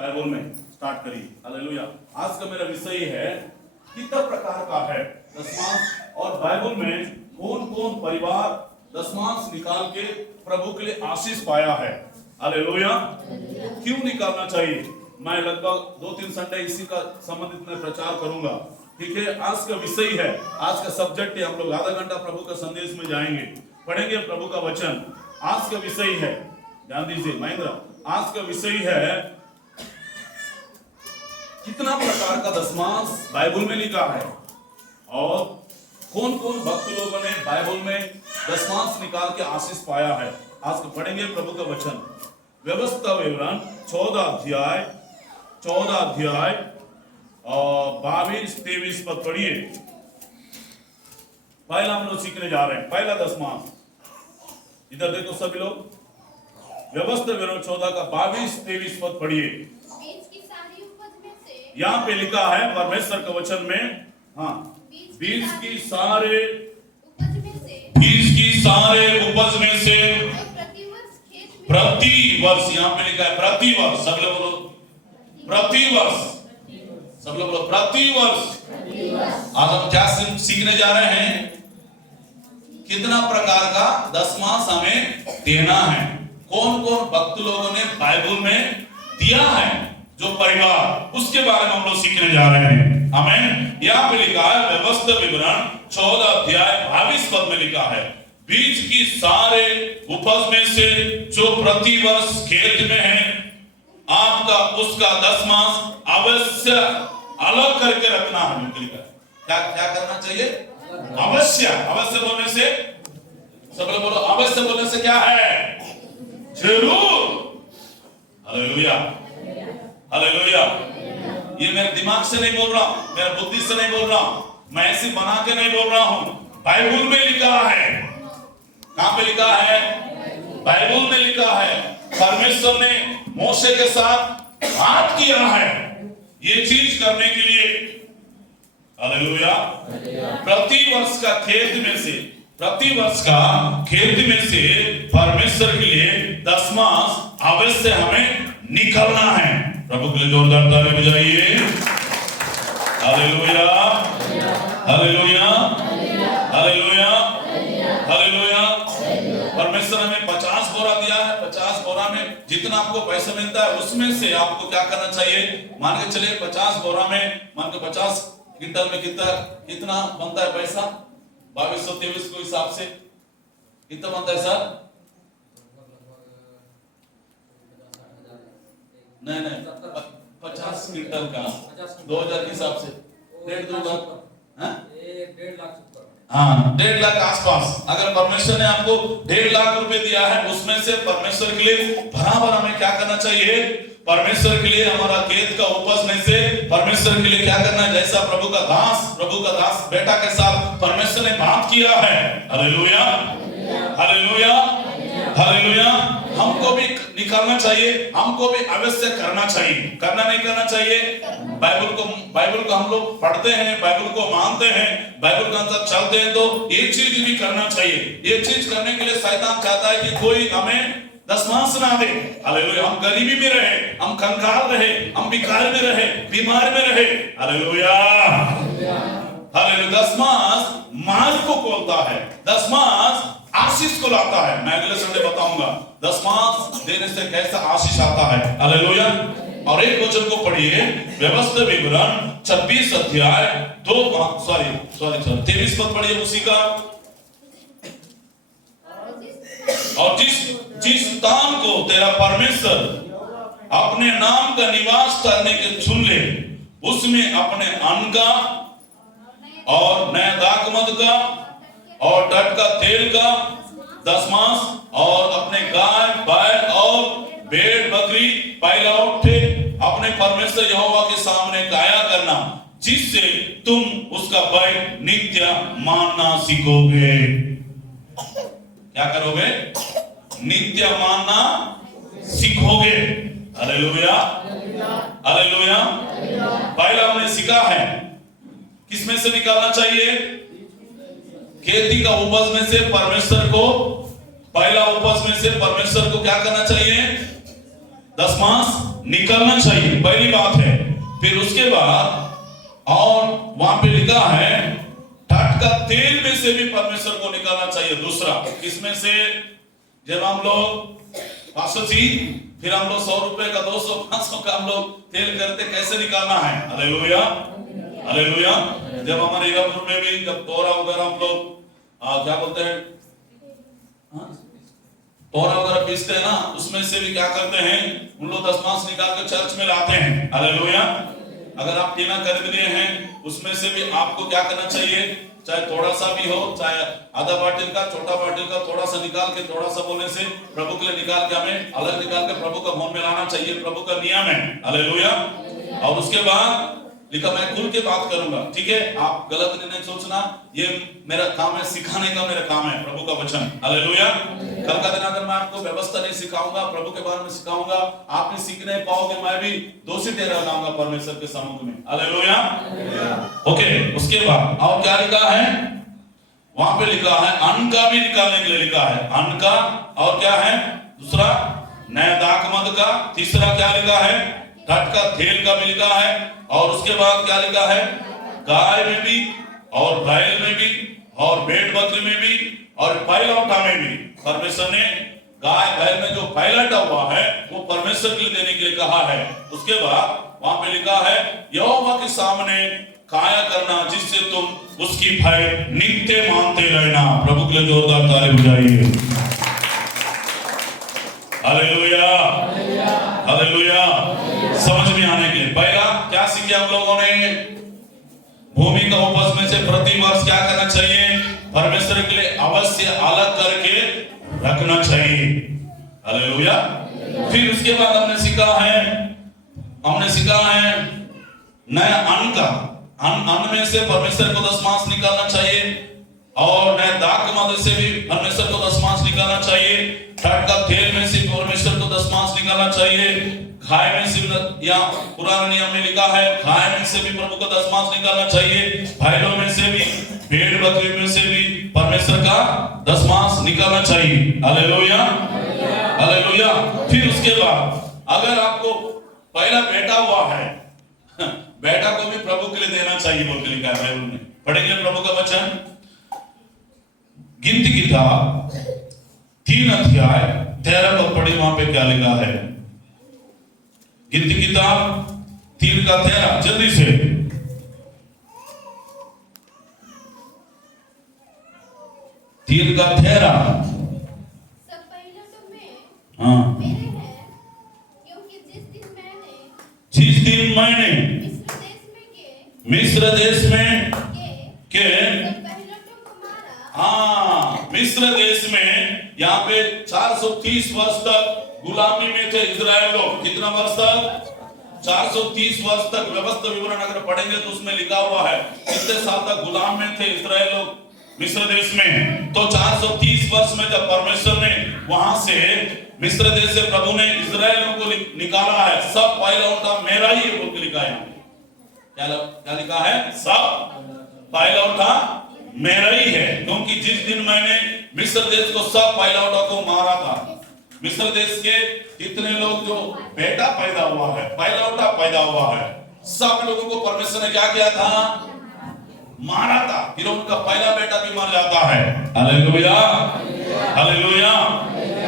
Bible में start करिए। Hallelujah. आज का मेरा विषय है कितना प्रकार का है दशमांश, और बाइबल में कौन कौन परिवार दशमांश निकाल के प्रभु के लिए आशीष पाया है। हालेलुया। क्यों निकालना चाहिए, मैं लगभग 2-3 संडे इसी का संबंधित में प्रचार करूंगा। ठीक है, आज का विषय है, आज का सब्जेक्ट है, हम लोग आधा घंटा प्रभु का संदेश में जाएंगे, पढ़ेंगे प्रभु का वचन। आज का विषय है, ध्यान दीजिए महेंद्र, आज का विषय है कितना प्रकार का दशमांश बाइबल में लिखा है और कौन कौन भक्त लोगों ने बाइबल में दशमांश निकाल के आशीष पाया है। आज को पढ़ेंगे प्रभु का वचन। व्यवस्था विवरण 14 अध्याय और 22-23 पद पढ़िए। पहला हम लोग सीखने जा रहे हैं, पहला दशमांश। इधर देखो सभी लोग, व्यवस्था विवरण 14 का 22-23 पद पढ़िए। यहाँ पे लिखा है परमेश्वर के वचन में, हाँ, बीज की सारे उपज में से प्रति वर्ष, यहाँ पे लिखा है प्रति वर्ष, सब लोग बोलो प्रति वर्ष, सब लोग बोलो प्रति वर्ष। आज हम क्या सीखने जा रहे हैं, कितना प्रकार का दशमांश हमें देना है, कौन कौन भक्त लोगों ने बाइबल में दिया है, जो परिवार, उसके बारे में हम लोग सीखने जा रहे हैं। आमीन। यहाँ पे लिखा है व्यवस्था विवरण 14 अध्याय 22 पद में लिखा है, बीज की सारे उपज में से जो प्रति वर्ष खेत में है, आपका उसका दशमांश अवश्य अलग करके रखना है। क्या क्या करना चाहिए? अवश्य। अवश्य बोलने से, सब लोग बोलो अवश्य बोलने से क्या है? जरूर। Hallelujah, hallelujah. ये मेरे दिमाग से नहीं बोल रहा हूं, मेरे बुद्धि से नहीं बोल रहा हूं, मैं ऐसे बना के नहीं बोल रहा हूं, बाइबल में लिखा है। कहां पे लिखा है? बाइबल में लिखा है। परमेश्वर ने मूसा के साथ बात किया है ये चीज करने के लिए। हालेलुया। प्रति वर्ष का खेत में से, प्रति वर्ष का खेत में से परमेश्वर के लिए दशमांश अवश्य हमें निकलना है। प्रभु के लिए जोरदार ताली बजाइए। Hallelujah, hallelujah, hallelujah, hallelujah. परमेश्वर हमें 50 बोरा दिया है, 50 बोरा में जितना आपको पैसा मिलता है उसमें से आपको क्या करना चाहिए, मान के चलिए 50 बोरा में, मान के 50 क्विंटल में कितना बनता है पैसा? 2223 को हिसाब से कितना बनता है सर? नहीं 50 क्विंटल का 2000 के हिसाब से 1.5 लाख, हाँ 1.5 लाख आसपास। अगर परमेश्वर ने आपको 1.5 लाख रुपए दिया है, उसमें से परमेश्वर के लिए बराबर हमें क्या करना चाहिए? परमेश्वर के लिए हमारा खेत का उपज में से परमेश्वर के लिए क्या करना है? जैसा प्रभु का दास बेटा के साथ परमेश्वर ने बात किया है। Hallelujah, hallelujah, hallelujah. हमको भी निकालना चाहिए, हमको भी अवश्य करना चाहिए। करना नहीं करना चाहिए? बाइबल को हम लोग पढ़ते हैं, बाइबल को मानते हैं, बाइबल के अंदर चलते हैं, तो ये चीज भी करना चाहिए। ये चीज करने के लिए शैतान चाहता है कि कोई हमें दशमांश ना दे। हालेलुया। हम गरीबी में रहे, हम कंगाल रहे, हम भिखारी में रहे, बीमार में रहे। Hallelujah, hallelujah. दशमांश माल को खोलता है, दशमांश आशीष को लाता है। मैं अगले संडे बताऊंगा दशमांश देने से कैसा आशीष आता है। हालेलुया। और एक वचन को पढ़िए, व्यवस्था विवरण 26 अध्याय 23 पद पढ़िए उसी का। और जिस स्थान को तेरा परमेश्वर अपने नाम का निवास करने के चुन ले, उसमें अपने अन्न का और नया दाखमद का और टट का तेल का दशमांश और अपने गाय बैल और भेड़ बकरी पहला उठे अपने परमेश्वर यहोवा के सामने गाया करना, जिससे तुम उसका भय नित्य मानना सीखोगे। क्या करोगे? नित्य मानना सीखोगे। Hallelujah, hallelujah. पहला हमने सीखा है किसमें से निकालना चाहिए? खेती का उपज में से परमेश्वर को, पहला उपज में से परमेश्वर को क्या करना चाहिए? दशमांश निकालना चाहिए, पहली बात है। फिर उसके बाद और वहां पे लिखा है टटका तेल में से भी परमेश्वर को निकालना चाहिए। दूसरा किसमें से? जब हम लोग 500 जी, फिर हम लोग 100 रुपए का 200 500 का हम लोग तेल करते, कैसे निकालना है? Hallelujah, hallelujah. जब हमारे हीरापुर में भी जब तोरा वगैरह हम लोग क्या बोलते हैं, तोरा वगैरह पीसते हैं ना, उसमें से भी क्या करते हैं, उन लोग दशमांश निकाल के चर्च में लाते हैं। हालेलुया। अगर आप टीना खरीद लिए हैं, उसमें से भी आपको क्या करना चाहिए, चाहे थोड़ा सा भी हो, चाहे आधा बाटिल का, छोटा बाटिल का, थोड़ा सा निकाल के, थोड़ा सा बोलने से प्रभु के लिए निकाल के हमें अलग निकाल के प्रभु का भवन में लाना चाहिए। प्रभु का नियम है। हालेलुया। और उसके बाद लिखा, मैं खुल के बात करूंगा, ठीक है? आप गलत नहीं सोचना, ये मेरा काम है, सिखाने का मेरा काम है, प्रभु का वचन। हालेलुया। कल का दिन अगर मैं आपको व्यवस्था नहीं सिखाऊंगा, प्रभु के बारे में सिखाऊंगा, आप भी सीख नहीं पाओगे, मैं भी दोषी ठहरा जाऊंगा परमेश्वर के सम्मुख में। हालेलुया। ओके, उसके बाद और क्या लिखा है? वहां पे लिखा है अन्न का भी निकालने के लिए लिखा है, अन्न का। और क्या है दूसरा? नया दाखमद का। तीसरा क्या लिखा है? टटका तेल का भी लिखा है। और उसके बाद क्या लिखा है? गाय में भी और बैल में भी और भेड़ बकरी में भी और पहिलौठा में भी परमेश्वर ने गाय बैल में जो पहिलौठा हुआ है वो परमेश्वर के लिए देने के लिए कहा है। उसके बाद वहां पे लिखा है यहोवा के सामने काया करना, जिससे तुम उसकी भय नित्य मानते रहना। प्रभु के लिए जोरदार ताली बजाइए। Hallelujah, hallelujah. समझ में आने के लिए पहला क्या सीखे हम लोगों ने? भूमि का उपज में से प्रति वर्ष क्या करना चाहिए? परमेश्वर के लिए अवश्य अलग करके रखना चाहिए। हालेलुया। फिर उसके बाद हमने सीखा है नया अन्न का, अन्न में से परमेश्वर को दशमांश निकालना चाहिए। और नए दाखमद से भी परमेश्वर को दशमांश निकालना चाहिए। टटका तेल में से परमेश्वर को दशमांश निकालना चाहिए। गाय में से, या पुराने नियम में लिखा है गाय में से भी प्रभु को दशमांश निकालना चाहिए। बैलों में से भी, भेड़ बकरी में से भी परमेश्वर का दशमांश निकालना चाहिए। Hallelujah, hallelujah. फिर उसके बाद अगर आपको पहला बेटा हुआ है, बेटा को भी प्रभु के लिए देना चाहिए बोल के लिखा है बाइबल में। पढ़ेंगे प्रभु का वचन, गिनती किताब 3 अध्याय 13 पद पढ़ी, वहां पे क्या लिखा है? गिनती किताब 3 का 13, जल्दी से। 3 का 13। सब पहिलौठों में हाँ, मेरे हैं, क्योंकि जिस दिन मैंने मिस्र देश में के सब पहिलौठों को मारा। हाँ, मिस्र देश में यहाँ पे 430 वर्ष तक गुलामी में थे इजराइल लोग। कितना वर्ष तक? 430 वर्ष तक। व्यवस्था विवरण अगर पढ़ेंगे तो उसमें लिखा हुआ है कितने साल तक गुलाम में थे इजराइल लोग मिस्र देश में। तो 430 वर्ष में जब परमेश्वर ने वहां से मिस्र देश से प्रभु ने इजराइल को निकाला है, सब पहिलौठा मेरा ही है बोल के लिखा है। क्या लिखा है? सब पहिलौठा मेरा ही है, क्योंकि जिस दिन मैंने मिस्र देश को सब पहिलौठा को मारा था, मिस्र देश के कितने लोग जो बेटा पैदा हुआ है, पहिलौठा पैदा हुआ है, सब लोगों को परमेश्वर ने क्या किया था? मारा था। फिर उनका पहला बेटा भी मर जाता है। Hallelujah, hallelujah.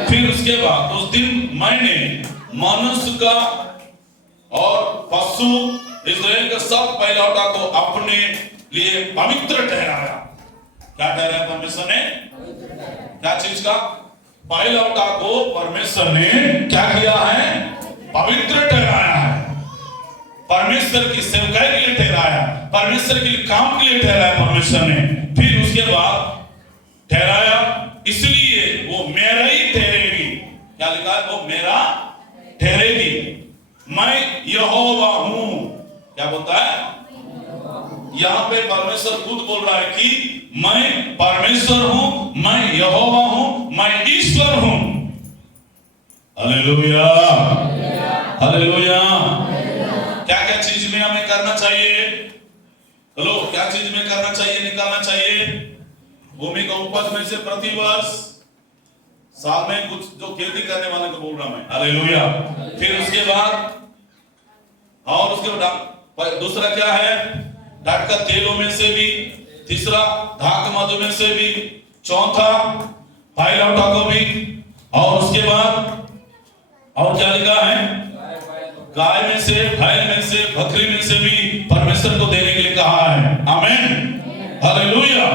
फिर उसके बाद उस दिन मैंने मनुष्य का और पशु इस्राएल के सब पहिलौठा को अपने लिए पवित्र ठहराया। क्या ठहराया परमेश्वर ने? क्या चीज का? पहिलौठा को परमेश्वर ने क्या किया है? पवित्र ठहराया है। परमेश्वर की सेवकाई के लिए ठहराया, परमेश्वर के लिए काम के लिए ठहराया परमेश्वर ने। फिर उसके बाद ठहराया इसलिए वो मेरा ही ठहरेगी। क्या लिखा है? वो मेरा ठहरेगी। मैं यहोवा हूं। क्या बोलता है? यहां पे परमेश्वर खुद बोल रहा है कि मैं परमेश्वर हूं, मैं यहोवा हूं, मैं ईश्वर हूं। Hallelujah, hallelujah. क्या क्या चीज में हमें करना चाहिए? हेलो, क्या चीज में करना चाहिए, निकालना चाहिए? भूमि का उपज में से प्रति वर्ष साल में कुछ जो खेती करने वाले को बोल रहा मैं, हालेलुया। फिर उसके बाद और उसके बाद दूसरा क्या है, डाट का तेलों में से भी, तीसरा धाक मधु में से भी, चौथा भाई लौटा को भी, और उसके बाद और क्या लिखा है, गाय में से, बैल में से, बकरी में से भी परमेश्वर को देने के लिए कहा है। आमीन, हालेलुया।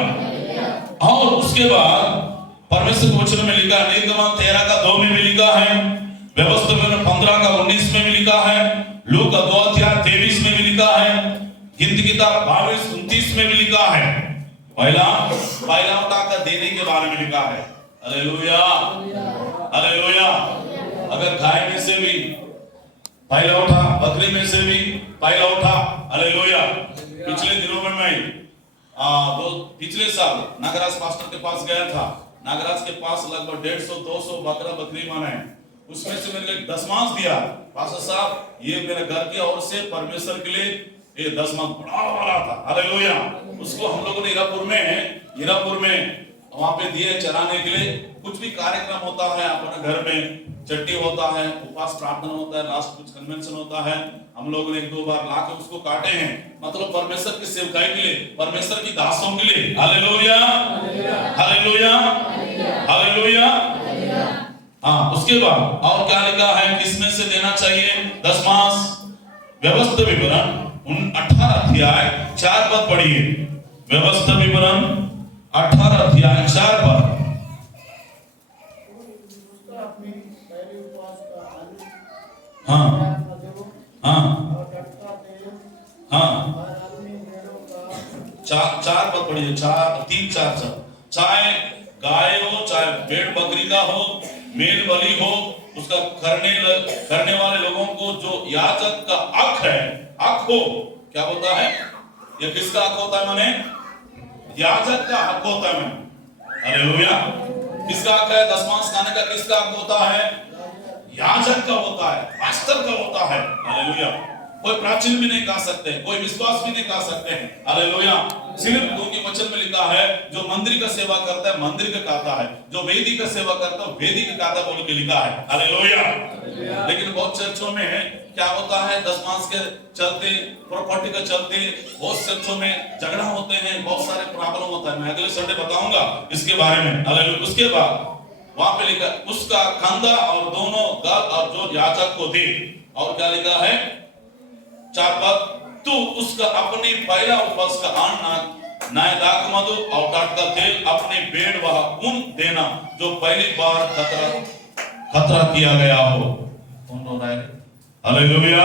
और उसके बाद परमेश्वर के वचन में लिखा है, निर्गमन 13:2 में भी लिखा है, व्यवस्थापन 15:19 में भी लिखा है, लूका 2:23 में भी लिखा है, गिनती किताब 22:29 में भी लिखा है। पहला उठाकर देने के बारे में लिखा है। Hallelujah, hallelujah. अगर गाय में से भी पहला उठा, बकरी में से भी पहला उठा, हालेलुया। पिछले दिनों में मैं पिछले साल नागराज पास्टर के पास गया था। नागराज के पास लगभग 150-200 बकरा बकरी माने, उसमें से मेरे को 10 दिया। पास्टर साहब, ये मेरे घर की ओर से परमेश्वर के लिए ये 10 बड़ा वाला था, हालेलुया। उसको हम लोगों ने हीरापुर में वहां पे दिए चराने के लिए। कुछ भी कार्यक्रम होता है अपने घर में, चट्टी होता है, उपवास प्रार्थना होता है, लास्ट कुछ कन्वेंशन होता है, हम लोगों ने 1-2 बार लाके उसको काटे हैं, मतलब परमेश्वर की सेवकाई के लिए, परमेश्वर की दासों के लिए। Hallelujah, hallelujah, hallelujah. हाँ, उसके बाद और क्या लिखा है, किसमें से देना चाहिए? 10 व्यवस्था विवरण 18 अध्याय 4 पद पढ़िए। व्यवस्था विवरण 18 अध्याय 4 पद। हाँ हाँ हाँ, 4 पद पढ़िए, 3-4। चाहे गाय हो, चाहे भेड़ बकरी का हो, मेल बलि हो, उसका करने वाले लोगों को जो याजक का हक हो, क्या होता है? ये किसका हक होता है? माने याजक का हक होता है। हालेलुया। किसका हक है? 10 खाने का किसका हक होता है? याजक का होता है, पास्टर का होता है। हालेलुया। कोई प्राचीन भी नहीं खा सकते, कोई विश्वास भी नहीं खा सकते हैं। हालेलुया। सिर्फ उनके वचन में लिखा है, जो मंदिर का सेवा करता है मंदिर का खाता है, जो वेदी का सेवा करता है वेदी का खाता बोल के लिखा है। हालेलुया। लेकिन बहुत चर्चों में क्या होता है, 10 के चलते, प्रॉपर्टी के चलते बहुत चर्चों में झगड़ा होते हैं, बहुत सारे प्रॉब्लम होता है। मैं अगले संडे बताऊंगा इसके बारे में। हालेलुया। उसके बाद वहां पे लिखा, उसका कंधा और दोनों गल और जो याजक को दे। और क्या लिखा है? 4 पद, तू उसका अपनी पहला उपवास का अन्न, नए दाख मधु और टाट का तेल, अपने भेड़ व ऊन देना जो पहली बार खतरा किया गया हो। कौन हो रहा है? Hallelujah,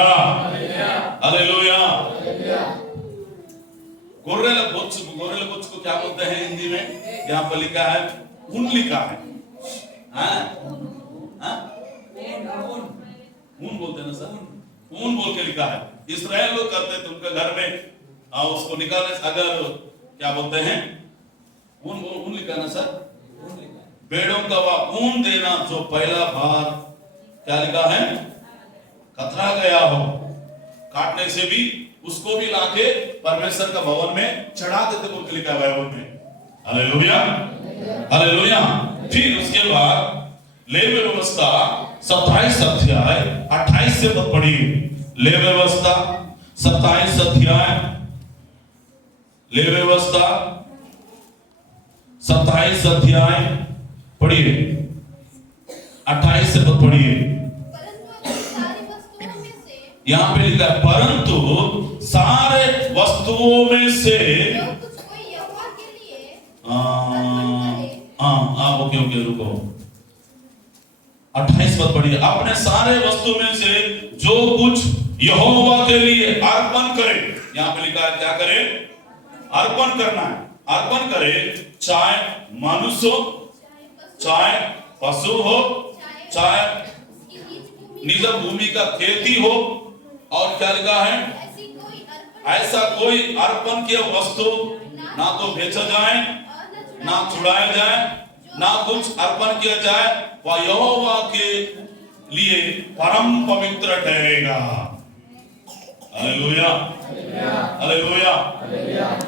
hallelujah. गोरेला बुच्च को क्या बोलते हैं हिंदी में? यहाँ पर लिखा है ऊन, लिखा है। ऊन बोलते हैं ना सर, ऊन बोल के लिखा है। इस्राएल लोग करते थे उनके घर में, उसको निकालने, अगर क्या बोलते हैं, ऊन लिखा ना सर, भेड़ों का वह ऊन देना जो पहला बार क्या लिखा है? खतरा गया हो। काटने से भी उसको भी लाके परमेश्वर का भवन में चढ़ा देते बोल के लिखा है बाइबल में। Hallelujah, hallelujah. फिर उसके बाद लेवी व्यवस्था 27 अध्याय 28 से पढ़िए। लेवी व्यवस्था 27 अध्याय, लेवी व्यवस्था 27 अध्याय पढ़िए, 28 से पढ़िए। यहाँ पे लिखा है, परंतु सारे वस्तुओं में से ओके रुको, 28 पद पढ़िए। अपने सारे वस्तु में से जो कुछ यहोवा के लिए अर्पण करे। यहाँ पे लिखा है क्या करे? अर्पण करना है। अर्पण करे, चाहे मनुष्य हो, चाहे पशु हो, चाहे निज भूमि का खेती हो। और क्या लिखा है? ऐसा कोई अर्पण किया वस्तु ना तो बेचा जाए, ना छुड़ाया जाए, ना कुछ अर्पण किया जाए, वह यहोवा के लिए परम पवित्र ठहरेगा। Hallelujah, hallelujah,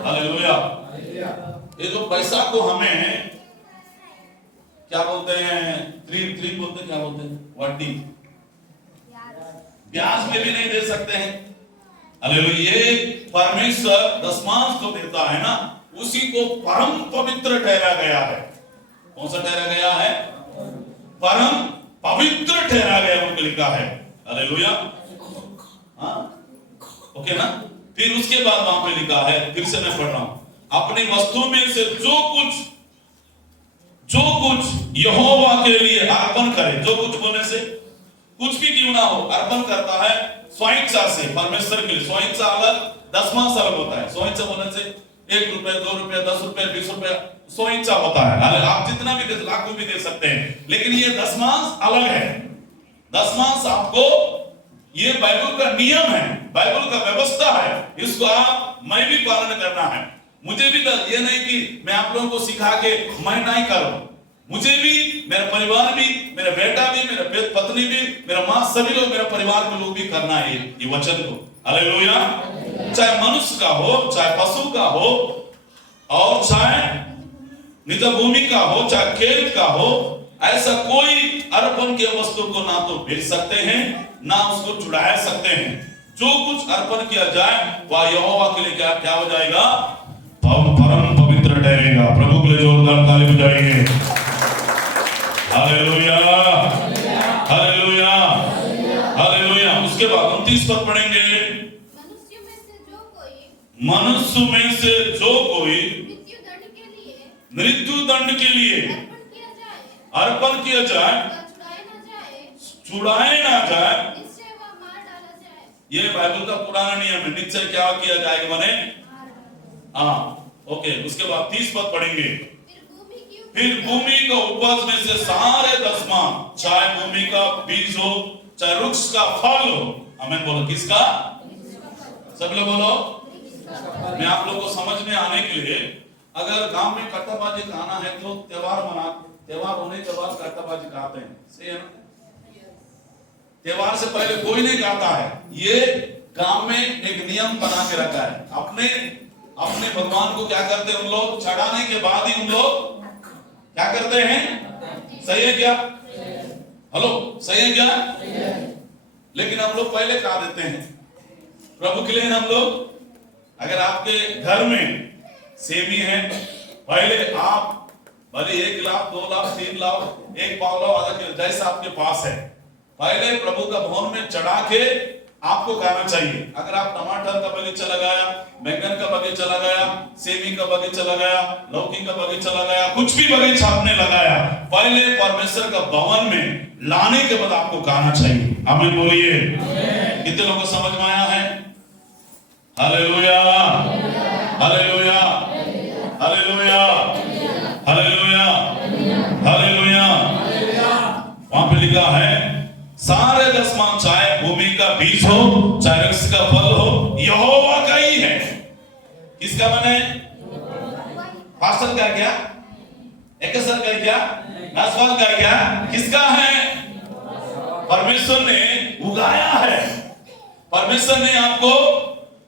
hallelujah. ये जो पैसा को हमें क्या बोलते हैं, थ्री बोलते हैं, क्या बोलते हैं, वड्डी, ब्याज में भी नहीं दे सकते हैं। हालेलुया। ये परमेश्वर दशमांश जो देता है ना, उसी को परम पवित्र ठहरा गया है। कौन सा ठहरा गया है? परम पवित्र ठहरा गया, उनको लिखा है। हालेलुया। हाँ, ओके ना। फिर उसके बाद वहां पे लिखा है, फिर से मैं पढ़ रहा हूं, अपनी वस्तु में से जो कुछ यहोवा के लिए अर्पण करे, जो कुछ बोलने से कुछ भी क्यों ना हो, अर्पण करता है स्वइच्छा से परमेश्वर के लिए। स्वइच्छा अलग, दशमांश अलग होता है। स्वइच्छा बोलने से 1 रुपए, 2 रुपए, 10 रुपए, 20 रुपए स्वइच्छा होता है। आप जितना भी दे, लाखों भी दे सकते हैं, लेकिन ये दशमांश अलग है। दशमांश आपको, ये बाइबल का नियम है, बाइबल का व्यवस्था है, इसको आप मैं भी पालन करना है। मुझे भी ये नहीं कि मैं आप लोगों को सिखा के मैं नहीं करूं, मुझे भी, मेरा परिवार भी, मेरा बेटा भी, मेरा पत्नी भी, मेरा मां, सभी लोग, मेरा परिवार के लोग भी करना है ये वचन को। हालेलुया। चाहे मनुष्य का हो, चाहे पशु का हो, और चाहे निज भूमि का हो, चाहे खेत का हो, ऐसा कोई अर्पण के वस्तु को ना तो बेच सकते हैं, ना उसको चुराया सकते हैं। जो कुछ अर्पण किया जाए वह यहोवा के लिए क्या हो जाएगा? परम पवित्र ठहरेगा। प्रभु के लिए जोरदार ताली बजाएंगे। Hallelujah, hallelujah, hallelujah. उसके बाद 29 पद पढ़ेंगे। मनुष्य में से जो कोई मृत्यु दंड के लिए अर्पण किया जाए, छुड़ाए ना जाए, निश्चय वह मार डाला जाए। ये बाइबल का पुराना नियम है। निश्चय क्या किया जाएगा माने? हाँ, ओके। उसके बाद 30 पद पढ़ेंगे। फिर भूमि का उपज में से सारे दशमांश, चाहे भूमि का बीज हो, चाहे वृक्ष का फल हो। आमीन बोलो। किसका? सब लोग बोलो। मैं आप लोग को समझ में आने के लिए, अगर गांव में कट्टाबाजी खाना है तो त्योहार होने के बाद कट्टाबाजी खाते हैं, सही है ना? त्योहार से पहले कोई नहीं खाता है। ये गांव में एक नियम बना के रखा है। अपने भगवान को क्या करते हैं उन लोग? चढ़ाने के बाद ही उन लोग क्या करते हैं? सही है क्या? हेलो, सही है क्या? लेकिन हम लोग पहले खा देते हैं प्रभु के लिए। हम लोग, अगर आपके घर में सेमी है, पहले आप भले 1 लाख, 2 लाख, 3 लाख, 1 पाव लाओ, आधा किलो, जैसा आपके पास है, पहले प्रभु का भवन में चढ़ा के आपको खाना चाहिए। अगर आप टमाटर का बगीचा लगाया, बैंगन का बगीचा लगाया, सेमी का बगीचा लगाया, लौकी का बगीचा लगाया, कुछ भी बगीचा आपने लगाया, पहले परमेश्वर का भवन में लाने के बाद आपको खाना चाहिए। आमीन बोलिए। कितने लोगों को समझ में आया है? Hallelujah, hallelujah, hallelujah, hallelujah, hallelujah. वहां पे लिखा है सारे दशमांश, चाहे भूमि का बीज हो, चाहे वृक्ष का फल हो, यहोवा का ही है। किसका बने? पास्टर का क्या? एकसर का क्या? नासवाल का क्या? किसका है? परमेश्वर ने उगाया है। परमेश्वर ने आपको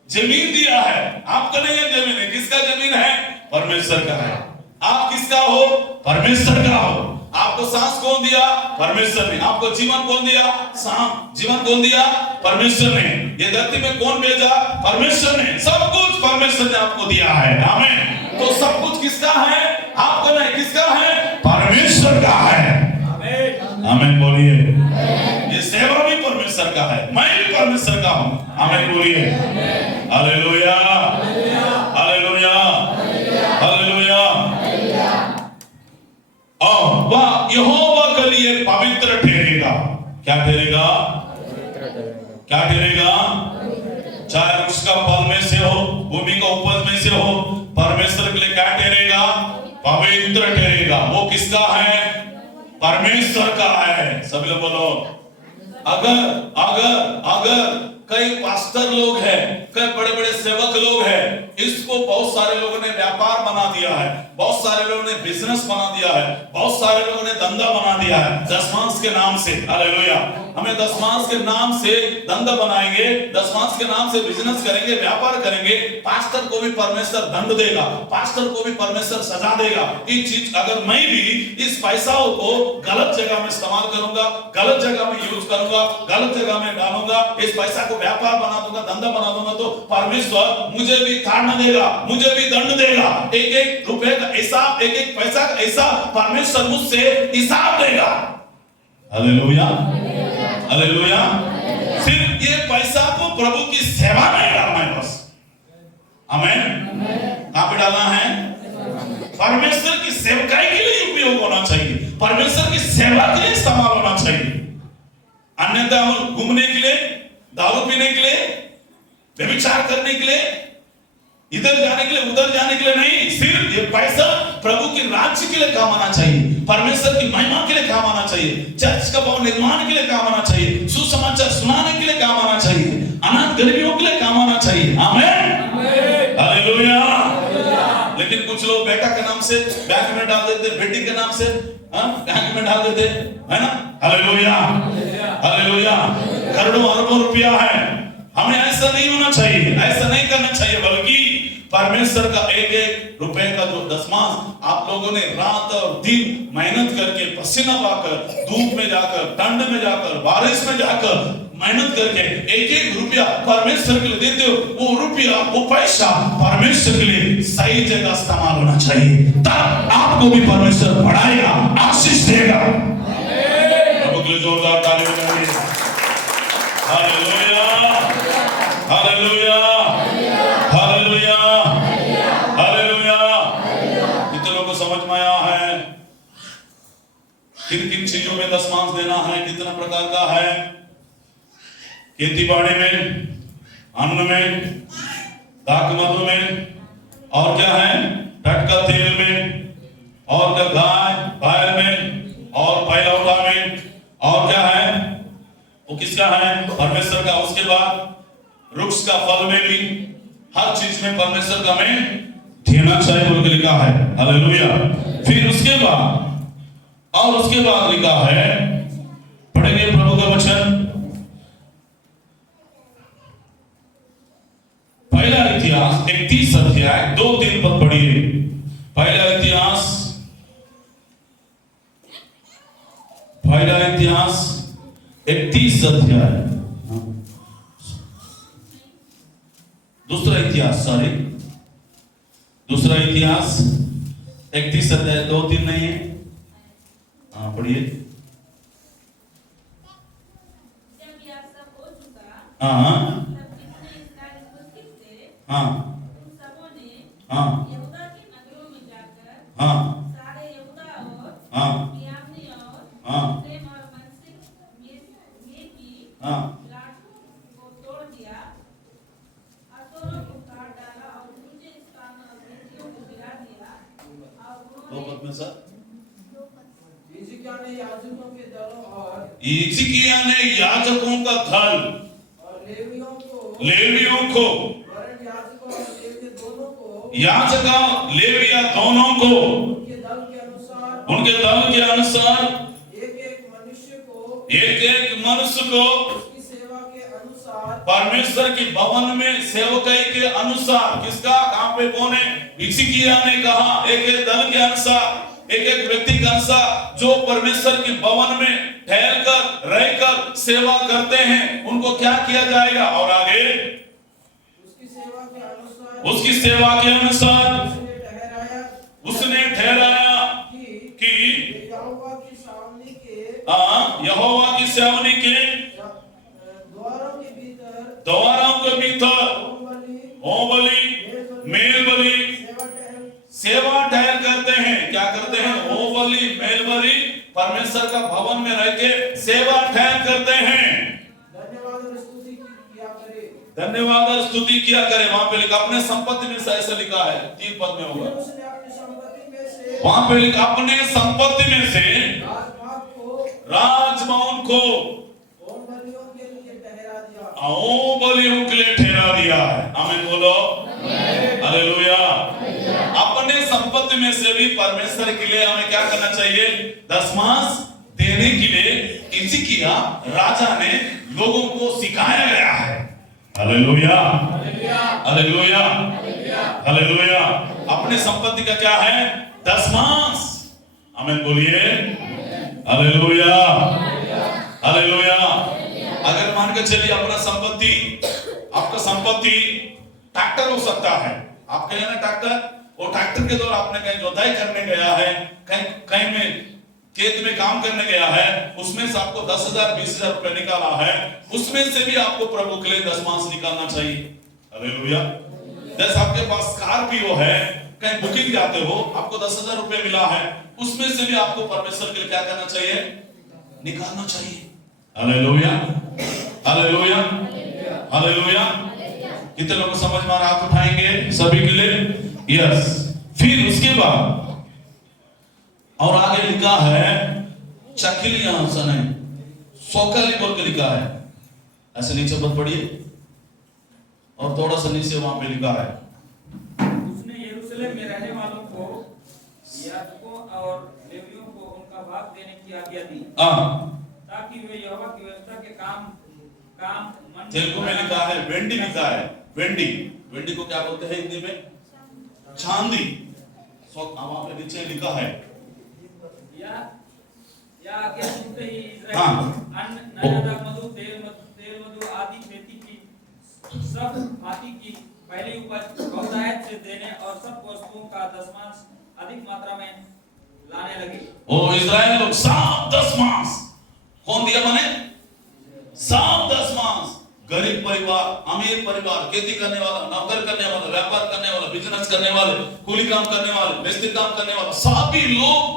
जमीन दिया है। आपका नहीं है जमीन, है किसका जमीन है? परमेश्वर का है। आप किसका हो? परमेश्वर का हो। आपको सांस कौन दिया? परमेश्वर ने। आपको जीवन कौन दिया? जीवन कौन दिया? परमेश्वर ने। ये धरती में कौन भेजा? परमेश्वर ने। सब कुछ परमेश्वर ने आपको दिया है। आमीन। तो सब कुछ किसका है? आपको नहीं, किसका है? परमेश्वर का है। आमीन बोलिए। ये सेवा भी परमेश्वर का है, मैं भी परमेश्वर का हूं। आमीन बोलिए। Hallelujah, hallelujah, hallelujah. और वह यहोवा के लिए पवित्र ठहरेगा। क्या ठहरेगा? क्या ठहरेगा? चाहे वृक्ष का फल में से हो, भूमि का उपज में से हो, परमेश्वर के लिए क्या ठहरेगा? पवित्र ठहरेगा। वो किसका है? परमेश्वर का है। सभी लोग बोलो। अगर कई पास्टर लोग हैं, कई बड़े बड़े सेवक लोग हैं, इसको बहुत सारे लोगों ने व्यापार व्यापार बना दिया है, बहुत सारे लोगों ने बिजनेस बना दिया है, बहुत सारे लोगों ने धंधा बना दिया है दशमांश के नाम से। हालेलुया। हमें दशमांश के नाम से धंधा बनाएंगे, दशमांश के नाम से बिजनेस करेंगे, व्यापार करेंगे, पास्टर को भी परमेश्वर दंड देगा, पास्टर को भी परमेश्वर सजा देगा। ये चीज अगर मैं भी इस पैसाओं को गलत जगह में इस्तेमाल करूंगा, गलत जगह में यूज करूंगा, गलत जगह में डालूंगा, इस पैसा को व्यापार बना दूंगा, धंधा बना दूंगा, तो परमेश्वर मुझे भी ताड़ना देगा, मुझे भी दंड देगा। एक एक रुपए का हिसाब, एक एक पैसा का हिसाब परमेश्वर मुझसे हिसाब देगा। Hallelujah, hallelujah. सिर्फ ये पैसा को प्रभु की सेवा में डालना है बस। आमीन। कहां पे डालना है? परमेश्वर की सेवकाई के लिए उपयोग होना चाहिए, परमेश्वर की सेवा के लिए इस्तेमाल होना चाहिए। अन्यथा हम घूमने के लिए, दारू पीने के लिए, व्यभिचार करने के लिए, इधर जाने के लिए, उधर जाने के लिए नहीं। सिर्फ ये पैसा प्रभु के राज्य के लिए काम आना चाहिए, परमेश्वर की महिमा के लिए काम आना चाहिए, चर्च का भवन निर्माण के लिए काम आना चाहिए, सुसमाचार सुनाने के लिए काम आना चाहिए, अनाथ गरीबों के लिए काम आना चाहिए। आमीन, हालेलुया। लेकिन कुछ लोग बेटा के नाम से बैंक में डाल देते, बेटी के नाम से बैंक में डाल देते, है ना। Hallelujah, hallelujah. करोड़ों अरबों रुपया है। हमें ऐसा नहीं होना चाहिए, ऐसा नहीं करना चाहिए, बल्कि परमेश्वर का एक एक रुपए का जो दशमांश आप लोगों ने रात और दिन मेहनत करके, पसीना बहाकर, धूप में जाकर, ठंड में जाकर, बारिश में जाकर मेहनत करके एक एक रुपया परमेश्वर के लिए देते हो, वो रुपया, वो पैसा परमेश्वर के लिए सही जगह इस्तेमाल होना चाहिए, तब आपको भी परमेश्वर बढ़ाएगा, आशीष देगा। प्रभु के लिए जोरदार ताली बजाइए। Hallelujah, hallelujah, hallelujah, hallelujah. कितने लोगों को समझ में आया है किन किन चीजों में दशमांश देना है, कितना प्रकार का है? खेती बाड़ी में, अन्न में, दाख मधु में, और क्या है? टटका तेल में, और क्या गाय बैल में, और पैलौठा में, और क्या है? वो किसका है? परमेश्वर का। उसके बाद वृक्ष का फल में भी, हर चीज में परमेश्वर का हमें देना चाहिए बोल के लिखा है। हालेलुया। फिर उसके बाद, और उसके बाद लिखा है, पढ़ेंगे प्रभु का वचन, पहला इतिहास 31 अध्याय 2-3 पद पढ़िए। पहला इतिहास 31 अध्याय, दूसरा इतिहास 31 अध्याय 2-3 नहीं है। हाँ पढ़िए। हाँ हाँ हाँ हाँ हाँ हाँ हाँ हिजकिय्याह ने याजकों का दल लेवियों को याजका लेविया दोनों को उनके दल के अनुसार एक एक मनुष्य को परमेश्वर की भवन में सेवकाई के अनुसार, किसका कहां पे कौन है? हिजकिय्याह ने कहा एक एक दल के अनुसार, एक एक व्यक्ति के अनुसार जो परमेश्वर की भवन में ठहर कर रहकर सेवा करते हैं, उनको क्या किया जाएगा? और आगे उसकी सेवा के अनुसार उसने ठहराया कि यहोवा की सेवनी के द्वारों के भीतर होम बलि, मेल बलि, सेवा ठहर करते हैं। क्या करते हैं? होम बलि, मेल बलि, परमेश्वर का भवन में रह के सेवा ठहर करते हैं। धन्यवाद और स्तुति किया करे। वहां पे लिखा अपने संपत्ति में से, ऐसा लिखा है 3 पद में होगा। वहां पे लिखा अपने संपत्ति में से राजभवन को बलियों के लिए ठहरा दिया है। आमीन बोलो, हालेलुया। अब में से भी परमेश्वर के लिए हमें क्या करना चाहिए? दशमांश देने के लिए हिजकिय्याह राजा ने लोगों को सिखाया गया है। Hallelujah, hallelujah, hallelujah. अपने संपत्ति का क्या है? दशमांश। आमीन बोलिए, हालेलुया, हालेलुया। अगर मान के चलिए अपना संपत्ति, आपका संपत्ति ट्रैक्टर हो सकता है। आप कहें ना ट्रैक्टर, वो ट्रैक्टर के द्वारा आपने कहीं जोताई करने गया है, कहीं में खेत में काम करने गया है, उसमें से आपको 10,000 20,000 रुपए निकाला है, उसमें से भी आपको प्रभु के लिए दशमांश निकालना चाहिए। हालेलुया। जैसे आपके पास स्कॉर्पियो है, कहीं बुकिंग जाते हो, आपको 10,000 रुपए मिला है, उसमें से भी आपको परमेश्वर के लिए क्या करना चाहिए? निकालना चाहिए। Hallelujah, hallelujah, hallelujah. कितने लोग समझ में आ रहा? हाथ उठाएंगे सभी के लिए। यस। फिर उसके बाद और आगे लिखा है चकिलियां सने सोकली बोल के लिखा है। ऐसे नीचे मत पढ़िए और थोड़ा सा नीचे वहां पे लिखा है, उसने यरूशलेम में रहने वालों को, याजकों और लेवियों को उनका भाग देने की आज्ञा दी, ताकि वे यहोवा की व्यवस्था के काम तेलुगु में लिखा है वेंडी, लिखा है वेंडी। वेंडी को क्या बोलते हैं हिंदी में? चांदी। वहां पे नीचे लिखा है या आज्ञा सुनते ही इस्राएल अन्न, नया मधु, तेल मधु आदि खेती की सब भांति की पहली उपज बहुतायत से देने और सब वस्तुओं का दशमांश अधिक मात्रा में लाने लगे। ओ इस्राएल लोग सब दशमांश कौन दिया? माने सब दशमांश। गरीब परिवार, अमीर परिवार, खेती करने वाला, नौकर करने वाला, व्यापार करने वाला, बिजनेस करने वाले, कूली काम करने वाले, मिस्त्री काम करने वाला, सभी लोग,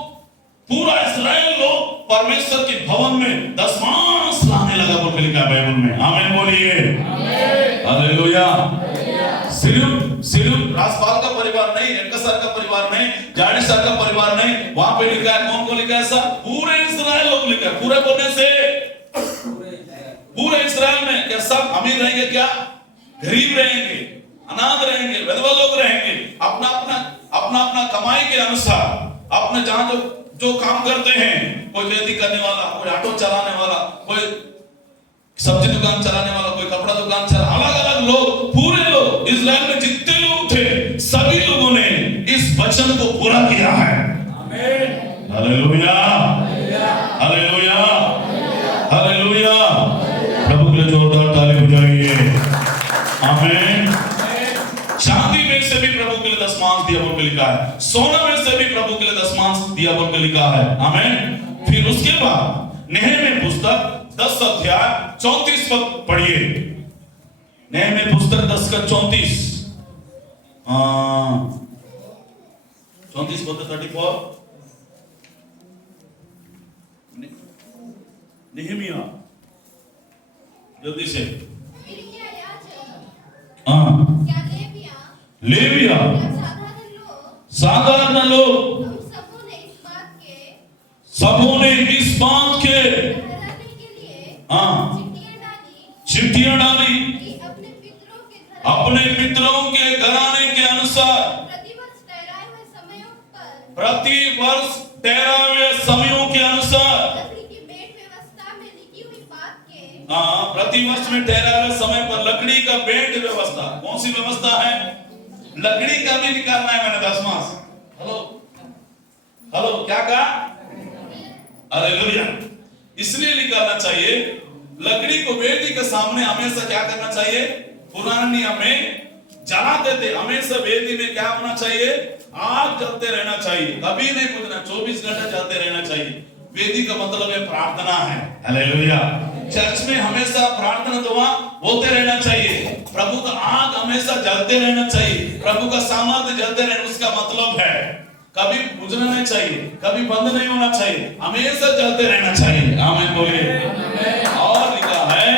पूरा इस्राएल लोग परमेश्वर के भवन में दशमांश लाने लगा बोल के लिखा है बाइबल में। आमीन बोलिए, हालेलुया। सिर्फ राजपाल का परिवार नहीं, एंकसर का परिवार नहीं, जानीसर का परिवार नहीं, वहां पे लिखा है, कौन को लिखा है? सब पूरे इस्राएल लोग लिखा है। पूरे बोलने से पूरे इस्राएल में क्या सब अमीर रहेंगे? क्या गरीब रहेंगे? अनाथ रहेंगे? विधवा लोग रहेंगे? अपना अपना कमाई के अनुसार अपने जहां जो काम करते हैं, कोई खेती करने वाला, कोई ऑटो चलाने वाला, कोई सब्जी दुकान चलाने वाला, कोई कपड़ा दुकान चला, अलग अलग लोग, पूरे लोग इस्राएल में जितने लोग थे, सभी लोगों ने इस वचन को पूरा किया है। आमीन, हालेलुया, हालेलुया, हालेलुया। प्रभु के लिए जोरदार ताली बजाइए। आमीन। चांदी में से भी प्रभु के लिए दशमांश दिया बोल के लिखा है, सोना में से भी प्रभु के लिए दशमांश दिया बोल के लिखा है। आमीन। फिर उसके बाद नहमीया पुस्तक 10 अध्याय 34 पद पढ़िए। नहमीया पुस्तक 10 का 34 पद 34। नहमीया जल्दी से। फिर क्या याजक, क्या लेविया साधारण लोग हम सबों ने इस बात के ठहराने के लिए चिट्ठियां डाली कि अपने पितरों के घराने के अनुसार प्रतिवर्ष ठहराए हुए समयों के अनुसार लकड़ी की भेंट व्यवस्था में लिखी हुई बात के प्रतिवर्ष में ठहराए हुए समय पर लकड़ी का भेंट व्यवस्था। कौन सी व्यवस्था है? लकड़ी का भी निकालना है मैंने दशमांश। हेलो हेलो, क्या कहा? हालेलुया। इसलिए निकालना चाहिए। लकड़ी को वेदी के सामने हमेशा क्या करना चाहिए? पुराने नियम में जलाते थे, हमेशा वेदी में क्या होना चाहिए? आग जलते रहना चाहिए, कभी नहीं बुझना, 24 घंटे जलते रहना चाहिए। वेदी का मतलब है प्रार्थना है। हालेलुया। चर्च में हमेशा प्रार्थना दुआ होते रहना चाहिए, प्रभु का आग हमेशा जलते रहना चाहिए, प्रभु का सामर्थ्य जलते रहना, उसका मतलब है कभी बुझना नहीं चाहिए, कभी बंद नहीं होना चाहिए, हमेशा जलते रहना चाहिए। आमीन बोलिए। और लिखा है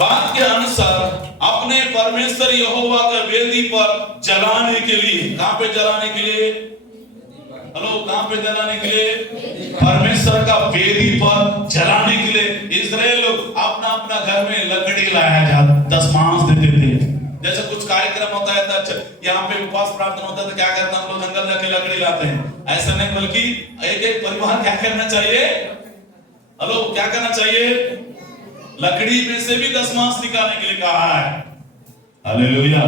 बात के अनुसार अपने परमेश्वर यहोवा का वेदी पर जलाने के लिए। कहां पे जलाने के लिए? हेलो, कहां पे जलाने के लिए? परमेश्वर का वेदी पर जलाने के लिए इस्राएल लोग अपना अपना घर में लकड़ी लाया जाता, दशमांश देते थे। जैसे कुछ कार्यक्रम होता है तो यहाँ पे उपवास प्रार्थना होता है तो क्या करते हैं हम लोग जंगल जाके लकड़ी लाते हैं, ऐसा नहीं, बल्कि एक एक परिवार क्या करना चाहिए, हेलो क्या करना चाहिए, लकड़ी में से भी दशमांश निकालने के लिए कहा है। हालेलुया।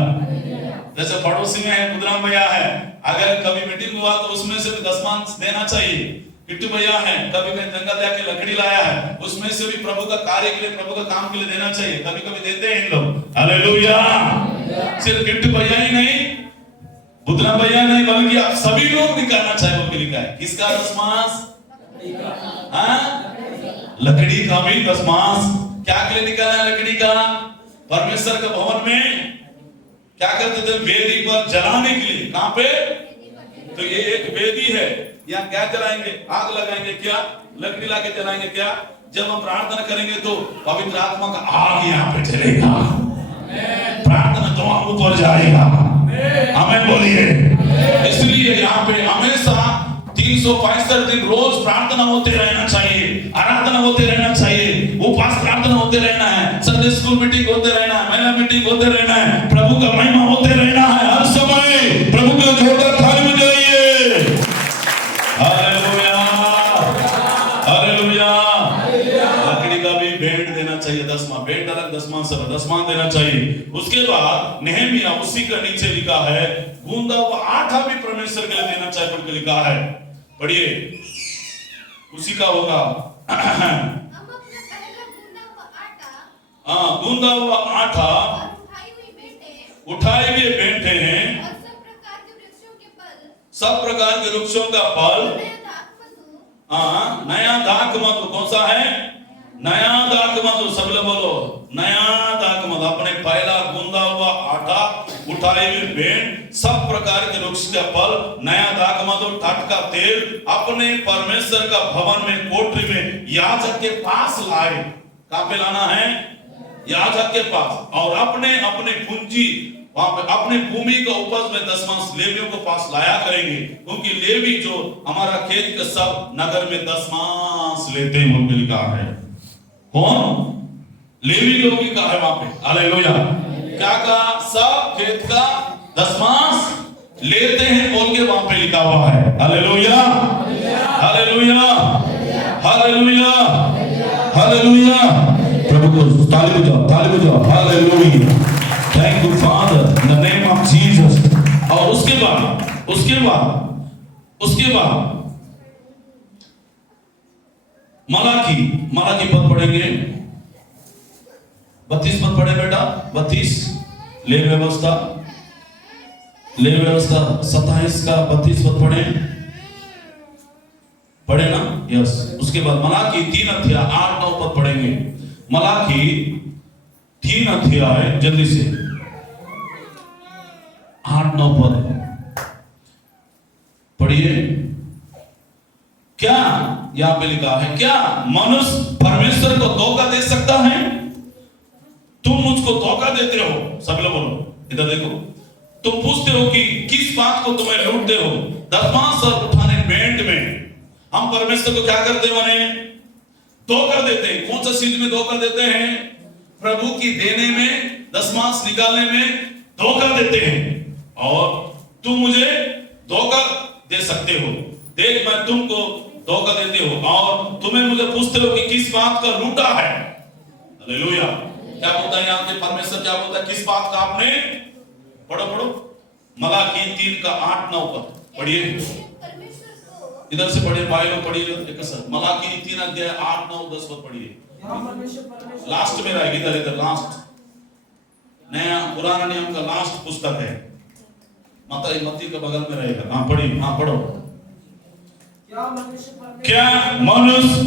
जैसे पड़ोसी में है बुधराम भैया है, अगर कभी मीटिंग हुआ तो उसमें से भी दशमांश देना चाहिए। किट्टू भैया है, कभी कभी जंगल जाके लकड़ी लाया है, उसमें से भी प्रभु का कार्य के लिए, प्रभु का काम के लिए देना चाहिए। कभी कभी देते हैं इन लोग। हालेलुया। सिर्फ किट्टू भैया ही नहीं, बुधराम भैया नहीं, बल्कि आप सभी लोग निकालना चाहिए बोल के लिखा है। किसका दशमांश? लकड़ी का भी दशमांश। क्या के लिए निकालना है लकड़ी का? परमेश्वर के भवन में क्या करते थे? वेदी पर जलाने के लिए। कहां पे? तो ये एक वेदी है, यहाँ क्या जलाएंगे? आग लगाएंगे। क्या? लकड़ी लाके जलाएंगे। क्या? जब हम प्रार्थना करेंगे तो पवित्र आत्मा का आग यहाँ पे जलेगा, प्रार्थना तो हम ऊपर जाएगा। आमीन बोलिए। इसलिए यहाँ पे हमेशा 365 दिन रोज प्रार्थना होते रहना चाहिए, आराधना होते रहना चाहिए, उपवास प्रार्थना होते रहना है, संडे स्कूल मीटिंग होते रहना है, महिला मीटिंग होते रहना है, प्रभु का महिमा होते रहना है। हर समय प्रभु को जोरदार ताली बजाइए। Hallelujah, hallelujah. लकड़ी का भी भेंट देना चाहिए, दसवां भेंट अलग, दसवां देना चाहिए। उसके बाद नेहमिया उसी का नीचे लिखा है गूंदा हुआ आटा भी परमेश्वर के लिए देना चाहिए बोल के लिखा है। पढ़िए, उसी का होगा। हाँ, गूंदा हुआ आटा, उठाई हुई बेंटे हैं, सब प्रकार के वृक्षों का फल, हाँ, नया दाख मधु। कौन सा है? नया दाख मधु। सब लोग बोलो नया दाख मधु। अपने पहला गूंदा हुआ आटा, उठाई हुई भेंट, सब प्रकार के वृक्ष का फल, नया दाख मधु, टटका तेल अपने परमेश्वर का भवन में, कोठरी में याजक के पास लाए। कहां पे लाना है? याजक के पास। और अपने अपने पूंजी वहां पे अपने भूमि का उपज में दशमांश लेवियों के पास लाया करेंगे, क्योंकि लेवी जो हमारा खेत के सब नगर में दशमांश लेते हैं बोल के लिखा है। कौन? लेवी लोग ही कहा है वहां पे। हालेलुया। क्या कहा? सब खेत का दशमांश लेते हैं बोल के वहां पे लिखा हुआ है। Hallelujah, hallelujah, hallelujah, hallelujah. प्रभु को ताली बजाओ, ताली बजाओ। Hallelujah. Thank you father in the name of Jesus. और उसके बाद मलाकी पद पढ़ेंगे। 32 पद पढ़े बेटा। 32 ले व्यवस्था 27 का 32 पद पढ़े ना? यस। उसके बाद मलाकी 3 अध्याय 8-9 पद पढ़ेंगे। मलाकी 3 अध्याय जल्दी से 8-9 पद पढ़िए। क्या यहां पे लिखा है? क्या मनुष्य परमेश्वर को धोखा दे सकता है? तुम मुझको धोखा देते हो। सब लोग बोलो, इधर देखो। तुम पूछते हो कि किस बात को तुम्हें लूटते हो? दशमांश और उठाने भेंट में हम परमेश्वर को क्या करते हैं? धोखा देते हैं। कौन सा चीज में धोखा देते हैं? प्रभु की देने में, दशमांश निकालने में धोखा देते हैं। और तुम मुझे धोखा दे सकते हो। देख, मैं तुमको धोखा देते हो और तुम्हें मुझे पूछते हो कि किस बात का लूटा है। हालेलुया। क्या बोलता है यहाँ पे परमेश्वर? क्या बोलता है? किस बात का आपने? पढ़ो मलाकी 3 का 8-9 पद पढ़िए। इधर से पढ़िए, भाई लोग पढ़िए। मलाकी 3 अध्याय 8-9-10 पद पढ़िए। लास्ट में रहेगी, इधर लास्ट। नया पुराना नियम का लास्ट पुस्तक है, मत्ती के बगल में रहेगा। हाँ पढ़िए, हाँ पढ़ो। क्या मनुष्य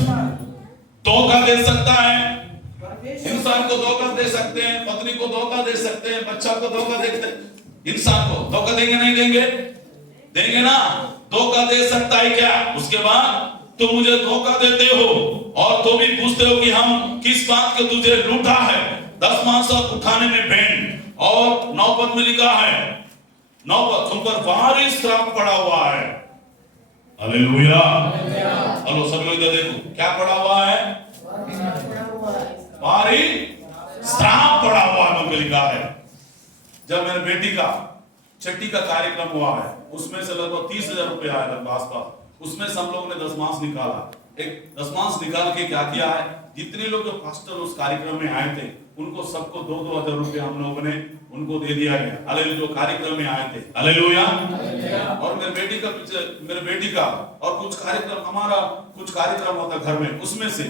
धोखा दे सकता है? इंसान को धोखा दे सकते हैं, पत्नी को धोखा दे सकते हैं, बच्चा को धोखा दे सकते हैं। इंसान को धोखा देंगे नहीं देंगे? देंगे ना। धोखा दे सकता है क्या? उसके बाद तुम मुझे धोखा देते हो और तो भी पूछते हो कि हम किस बात के तुझे लूटा है? दशमांश और उठाने में भेंट। और 9 पद में लिखा है, 9 पद, तुम पर भारी श्राप पड़ा हुआ है। हालेलुया। हेलो सब लोग इधर देखो, क्या पड़ा हुआ है? भारी श्राप पड़ा हुआ है लिखा है। जब मेरे बेटी का छठी का कार्यक्रम हुआ है, उसमें से लगभग 30,000 रुपये आए लगभग आसपास, उसमें से हम लोगों ने दशमांश निकाला। एक दशमांश निकाल के क्या किया है, जितने लोग जो पास्टर उस कार्यक्रम में आए थे उनको सबको 2-2 हजार रुपये हम लोगों ने उनको दे दिया गया। हालेलुया, जो कार्यक्रम में आए थे। हालेलुया। और मेरे बेटी का और कुछ कार्यक्रम, हमारा कुछ कार्यक्रम होता है घर में, उसमें से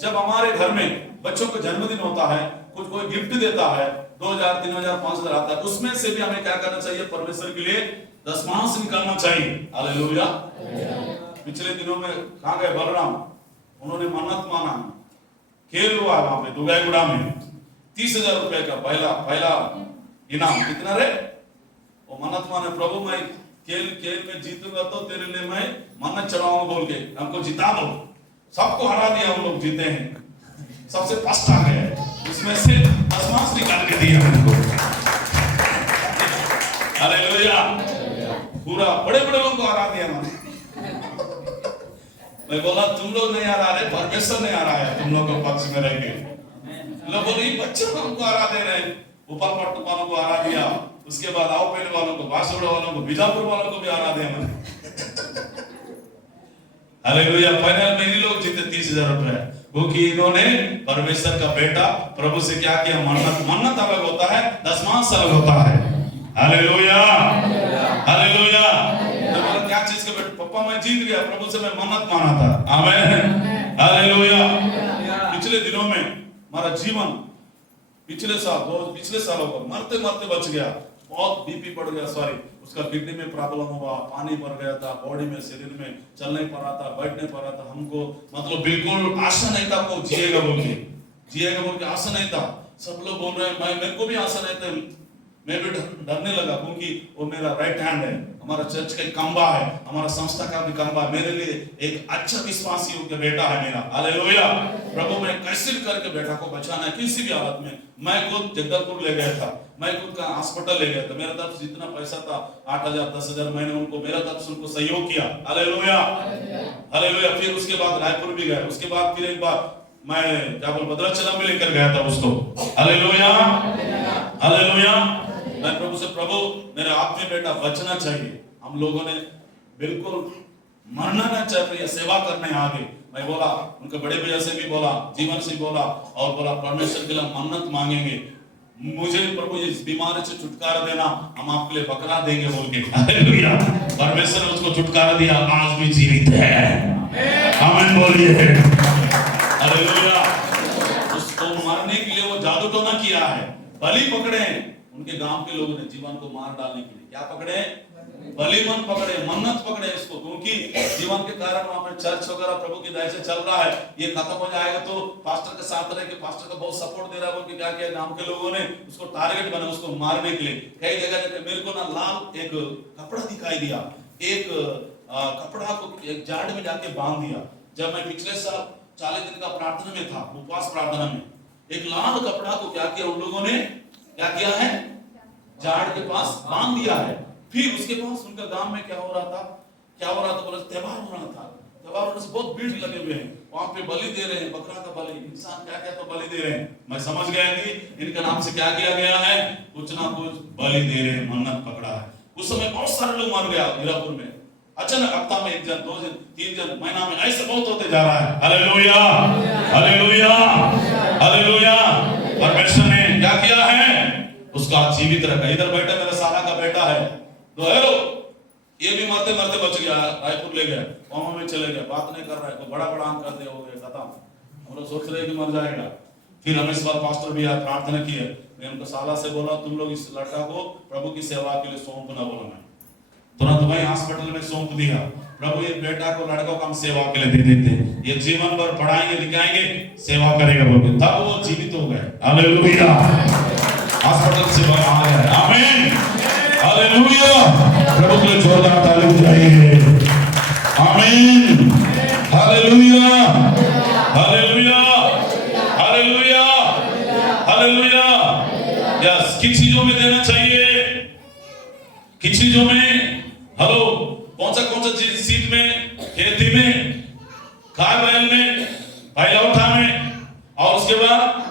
जब हमारे घर में बच्चों का जन्मदिन होता है, कुछ कोई गिफ्ट देता है, 2,000, 3,000, 5,000 आता है, उसमें से भी हमें क्या करना चाहिए, परमेश्वर के लिए दशमांश निकालना चाहिए। हालेलुया। पिछले दिनों में कहाँ गए बलराम, उन्होंने मन्नत माना, खेल हुआ वहां पे दुगाईगुड़ा में, 30,000 रुपए का पहला इनाम। कितना रे? वो मन्नत माने, प्रभु मैं खेल में जीतूंगा तो तेरे लिए मैं मन्नत चढ़ाऊंगा बोल के हमको जिता दो। सबको हरा दिया, हम लोग जीते हैं, सबसे फर्स्ट आ गए, उसमें से दशमांश निकाल के दिया हमको। हालेलुया। पूरा बड़े लोगों को हरा दिया मैंने। मैं बोला तुम लोग नहीं हरा रहे, परमेश्वर नहीं हरा है तुम लोग के पक्ष में रह के। लोग बोले बच्चों को हमको हरा दे रहे हैं, ऊपर पट्टू वालों को हरा दिया, उसके बाद आओ पहले वालों को, बासुड़ा वालों को, बीजापुर वालों को भी हरा दिया मैंने। हालेलुया। फाइनल मेरी लोग जीते 30,000 रुपए, क्योंकि इन्होंने परमेश्वर का बेटा प्रभु से क्या किया, मन्नत अलग होता है, दशमांश अलग होता है। हालेलुया। हालेलुया। तो क्या चीज के बेटा, पापा मैं जीत गया, प्रभु से मैं मन्नत माना था। आमीन। हालेलुया। पिछले दिनों में हमारा जीवन, पिछले सालों को मरते बच गया, बहुत बीपी बढ़ गया, सॉरी उसका किडनी में प्रॉब्लम हुआ, पानी भर गया था बॉडी में, शरीर में, चल नहीं पा रहा था, बैठ नहीं पा रहा था, हमको मतलब बिल्कुल आशा नहीं था वो जिएगा बोल के आशा नहीं था। सब लोग बोल रहे हैं, मेरे को भी आशा नहीं था, मैं भी डरने लगा, क्योंकि वो मेरा राइट हैंड है, हमारा चर्च का खंबा है, हमारा संस्था का भी खंबा है, मेरे लिए एक अच्छा विश्वासी का बेटा है मेरा। हालेलुया। प्रभु मैं कैसे भी करके बेटा को बचाना है किसी भी हालत में। मैं खुद जगदलपुर ले गया था, मैं खुद का हॉस्पिटल ले गया था, मेरा तरफ से जितना पैसा था 8,000, 10,000 मैंने उनको, मेरा तरफ से उनको सहयोग किया। हालेलुया। हालेलुया। फिर उसके बाद रायपुर भी गया, उसके बाद फिर एक बार मैं क्या बोल भद्राचलम में लेकर गया था उसको। हालेलुया। हालेलुया। मैं प्रभु से, प्रभु मेरे आत्मीय बेटा बचना चाहिए, हम लोगों ने बिल्कुल मरना ना चाहिए, सेवा करने आगे। मैं बोला, उनके बड़े भैया से भी बोला, जीवन से बोला, और बोला परमेश्वर के लिए मन्नत मांगेंगे, मुझे प्रभु इस बीमारी से छुटकारा देना, हम आपके लिए बकरा देंगे बोल के। हालेलुया। परमेश्वर ने उसको छुटकारा दिया, आज भी जीवित है। आमीन बोलिए। हालेलुया। उसको मारने के लिए वो जादू टोना किया है, बलि पकड़े उनके गांव के लोगों ने जीवन को मार डालने के लिए। क्या पकड़े? बलि मन पकड़े, मन्नत पकड़े इसको, क्योंकि जीवन के कारण वहां पर चर्च वगैरह प्रभु की दया से चल रहा है, ये खत्म हो जाएगा तो पास्टर के साथ रह के, पास्टर का बहुत सपोर्ट दे रहा है, उनके क्या किया गांव के लोगों ने उसको टारगेट बना, उसको मारने के लिए। कई जगह जाके मेरे को ना लाल एक कपड़ा दिखाई दिया, एक कपड़ा को एक जाड़ में जाके बांध दिया। जब मैं पिछले साल 40 दिन का प्रार्थना में था, उपवास प्रार्थना में, एक लाल कपड़ा को क्या किया उन लोगों ने, क्या किया है, जाड़ के पास बांध दिया है। फिर उसके पास उनका गांव में क्या हो रहा था, बोला त्योहार हो रहा था, त्योहार होने से बहुत भीड़ लगे हुए हैं, वहां पे बलि दे रहे हैं, बकरा का बलि, इंसान क्या तो बलि दे रहे हैं। मैं समझ गया कि इनका नाम से क्या किया गया है, कुछ ना कुछ बलि दे रहे हैं, मन्नत पकड़ा है। उस समय बहुत सारे लोग मर गया हीरापुर में, अचानक हफ्ता में 1 जन, 2 जन, 3 जन, महीना में, ऐसे बहुत होते जा रहा है। हालेलुया। हालेलुया। हालेलुया। परमेश्वर ने क्या किया है, उसका जीवित रखा। इधर बैठा मेरा साला का बेटा है, तो हेलो, ये भी मरते बच गया, रायपुर ले गया, कॉमा में चले गया, बात नहीं कर रहा है, तो बड़ा आंख कर दिया, हो गया खत्म। हम लोग सोच रहे हैं कि मर जाएगा। फिर हमें इस बार पास्टर भी आया, प्रार्थना की है, मैं उनको साला से बोला तुम लोग इस लड़का को प्रभु की सेवा के लिए सौंपना, बोला मैं तुरंत वही हॉस्पिटल में सौंप दिया। प्रभु ये बेटा को, लड़कों को हम सेवा के लिए दे देते, ये जीवन भर पढ़ाएंगे लिखाएंगे, सेवा करेगा बोल के, तब वो जीवित हो गए। हालेलुया। हॉस्पिटल से बाहर आ गए। आमीन। हालेलुया। प्रभु के लिए जोरदार ताली बजाइए। आमीन। Hallelujah. Hallelujah. Hallelujah. Hallelujah. Yes, किन चीजों में देना चाहिए, किन चीजों में, हेलो, कौन सा सीट में, खेती में, खाए बैल में, भाईलौठा में, और उसके बाद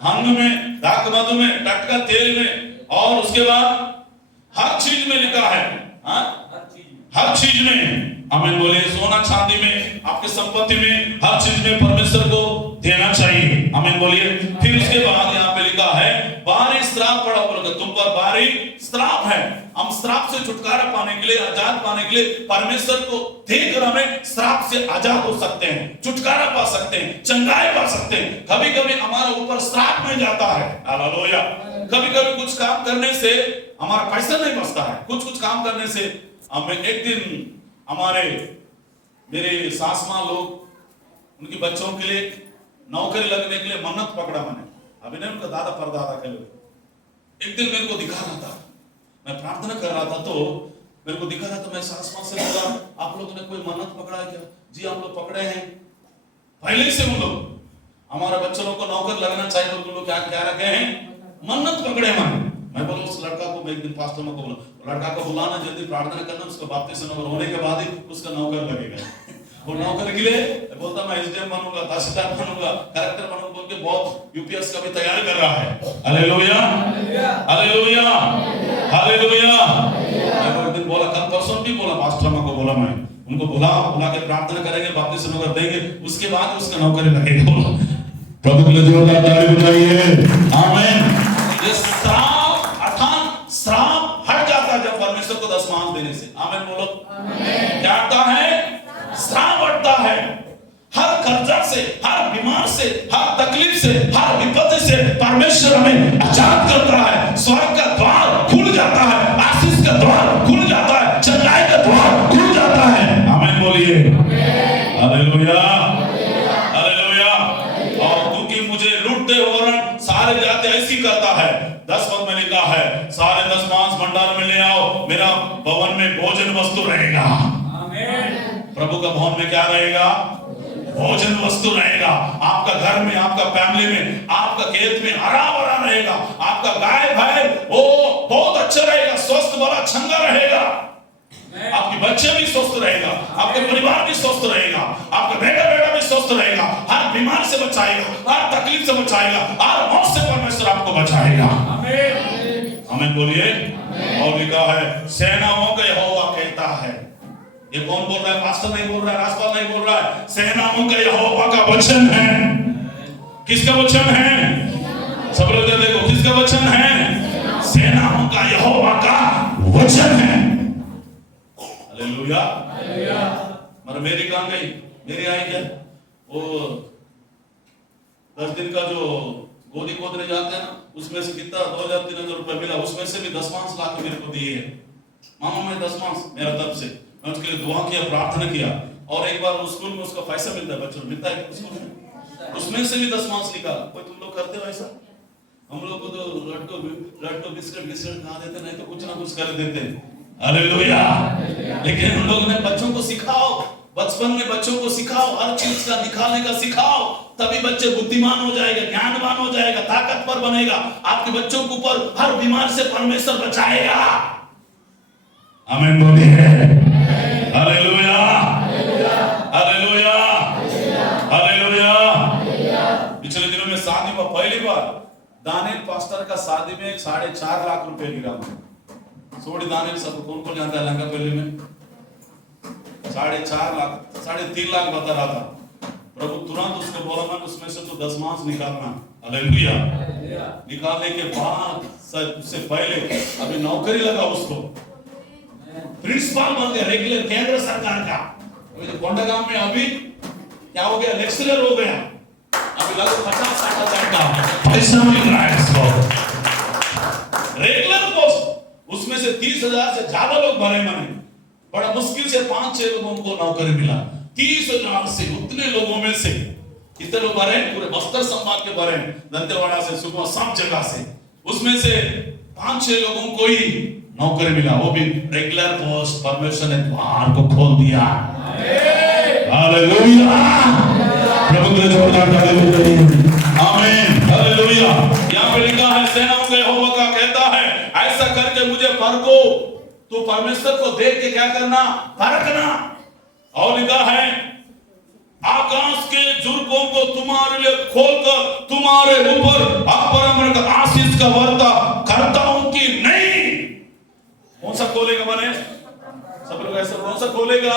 हंग में, दाक मधु में, टटका तेल में, और उसके बाद हर चीज में लिखा है, हाँ? हर चीज में, आमीन बोलिए। सोना चांदी में, आपके संपत्ति में, हर चीज में परमेश्वर को देना चाहिए, आमीन बोलिए। फिर उसके बाद यहाँ पे लिखा है भारी श्राप पड़ा, बोलोगे तुम पर भारी श्राप है। हम श्राप से छुटकारा पाने के लिए, आजाद पाने के लिए परमेश्वर को देखकर हमें श्राप से आजाद हो सकते हैं, छुटकारा पा सकते हैं, चंगाई पा सकते हैं। कभी कभी हमारे ऊपर श्राप में जाता है, हालेलुया। कभी कभी कुछ काम करने से हमारा पैसा नहीं बचता है, कुछ काम करने से हमें। एक दिन हमारे मेरे सास माँ लोग उनके बच्चों के लिए नौकरी लगने के लिए मन्नत पकड़ा मैंने, अभी नहीं, उनका दादा परदादा के लोग। एक दिन मेरे को दिखा रहा था, मैं प्रार्थना कर रहा था तो मेरे को दिखा रहा था। मैं सास माँ से बोला आप लोगों ने कोई मन्नत पकड़ा है क्या? जी हम लोग पकड़े हैं। पहले से उन लोग हमारे बच्चों लोग को नौकर लगना चाहिए, उन लोग क्या क्या रखे हैं, मन्नत पकड़े मैंने। मैं बोला उस लड़का को, मैं एक दिन पास्टर को बोला लड़का को बुलाना, जल्दी प्रार्थना करना, उसका बपतिस्मा होने के बाद ही उसका नौकर लगेगा। वो नौकर के लिए बोलता मैं एसडीएम बनूंगा, तहसीलदार बनूंगा, कलेक्टर बनूंगा, बोल के बहुत यूपीएस का भी तैयारी कर रहा है। Hallelujah, hallelujah, hallelujah. मैं एक दिन बोला, कल परसों भी बोला पास्टर को, बोला मैं उनको बुला के प्रार्थना करेंगे, बपतिस्मा कर देंगे, उसके बाद उसका नौकरी लगेगा। बोलो प्रभु के लिए जोरदार ताली बजाइए, आमीन। ये श्राप हट जाता है जब परमेश्वर को दशमांश देने से, आमीन बोलो। क्या हटता है? श्राप हटता है। हर कर्जा से, हर बीमार से, हर तकलीफ से, हर विपत्ति से परमेश्वर हमें आजाद करता है। स्वर्ग का द्वार खुल जाता है, आशीष का द्वार खुल जाता है, चंगाई का द्वार खुल जाता है, आमीन बोलिए। Hallelujah, hallelujah. और क्योंकि मुझे लूटते हो सारे जाते ऐसी करता है, 10 पद में लिखा है सारे दशमांश भंडार में ले आओ, मेरा भवन में भोजन वस्तु रहेगा। आमीन। प्रभु का भवन में क्या रहेगा? भोजन वस्तु रहेगा। आपका घर में, आपका फैमिली में, आपका खेत में हरा भरा रहेगा। आपका गाय भैंस वो बहुत अच्छा रहेगा, स्वस्थ बड़ा चंगा रहेगा। आपके बच्चे भी स्वस्थ रहेगा, आपके परिवार भी स्वस्थ रहेगा, आपका बेटा भी स्वस्थ रहेगा। हर बीमार से बचाएगा, हर तकलीफ से बचाएगा, हर मौत से परमेश्वर आपको बचाएगा। आमीन, आमीन बोलिए। और लिखा है सेनाओं का यहोवा कहता है। ये कौन बोल रहा है? पास्टर नहीं बोल रहा है, राजपाल नहीं बोल रहा है, सेनाओं का यहोवा का वचन है। किसका वचन है? सब लोग देखो, किसका वचन है? सेनाओं का यहोवा का वचन है। Hallelujah, hallelujah. मगर मेरी कहाँ गई? मेरी आई क्या? वो 10 दिन का जो गोदी गोदने जाते हैं ना, उसमें से कितना 2000-3000 रुपए मिला, उसमें से भी दशमांश ला के मेरे को दिए है। मामा मैं दशमांश मेरा तरफ से, मैं उसके लिए दुआ किया, प्रार्थना किया। और एक बार स्कूल में उसका पैसा मिलता है, बच्चों मिलता है स्कूल में, उसमें से भी दशमांश निकाला। कोई तुम लोग करते हो ऐसा? हम लोग को तो लड्डू बिस्किट खा देते, नहीं तो कुछ ना कुछ कर देते। हालेलुया। लेकिन हम लोगों ने बच्चों को सिखाओ, बचपन में बच्चों को सिखाओ, हर चीज का निकालने का सिखाओ, तभी बच्चे बुद्धिमान हो जाएगा, ज्ञानवान हो जाएगा, ताकतवर बनेगा। आपके बच्चों के ऊपर हर बीमार से परमेश्वर बचाएगा। आमीन बोलिए। Hallelujah, hallelujah, hallelujah. पिछले दिनों में शादी में पहली बार दानियल पास्टर का शादी में 4.5 लाख रुपए गिरा। सोड़ी दानियल सब कौन कौन जानता है? लंका पहले में 4.5 लाख, 3.5 लाख बता रहा था। प्रभु तुरंत उसको बोला मैं उसमें से तो दशमांश निकालना। हालेलुया। निकालने के बाद सबसे पहले अभी नौकरी लगा उसको, प्रिंसिपल बन गया रेगुलर केंद्र सरकार का। अभी जो कोंडागांव में अभी क्या हो गया? लेक्चरर हो गया। अभी लगभग 50-60 हजार का पैसा मिल रहा है इसको, रेगुलर पोस्ट। उसमें से 30,000 से ज्यादा लोग भरे। मैंने बड़ा मुश्किल से 5-6 लोगों को नौकरी मिला। 30,000 से उतने लोगों में से कितने लोग भरे? पूरे बस्तर संभाग के भरे, दंतेवाड़ा से, सुबह सब जगह से। उसमें से 5-6 लोगों को ही नौकरी मिला, वो भी रेगुलर पोस्ट। परमेश्वर ने द्वार को खोल दिया। हालेलुया। प्रभु के जोरदार ताली बजाइए। आमीन, हालेलुया। यहाँ पे लिखा है सेनाओं के यहोवा का कहता है, ऐसा करके मुझे परखो। तो परमेश्वर को देख के क्या करना? परखना। और लिखा है आकाश के झुरकों को तुम्हारे लिए खोलकर तुम्हारे ऊपर अपरम्य आशीष का वर्षा करता हूं कि सा खोलेगा माने? सब लोग ऐसा कौन सा खोलेगा?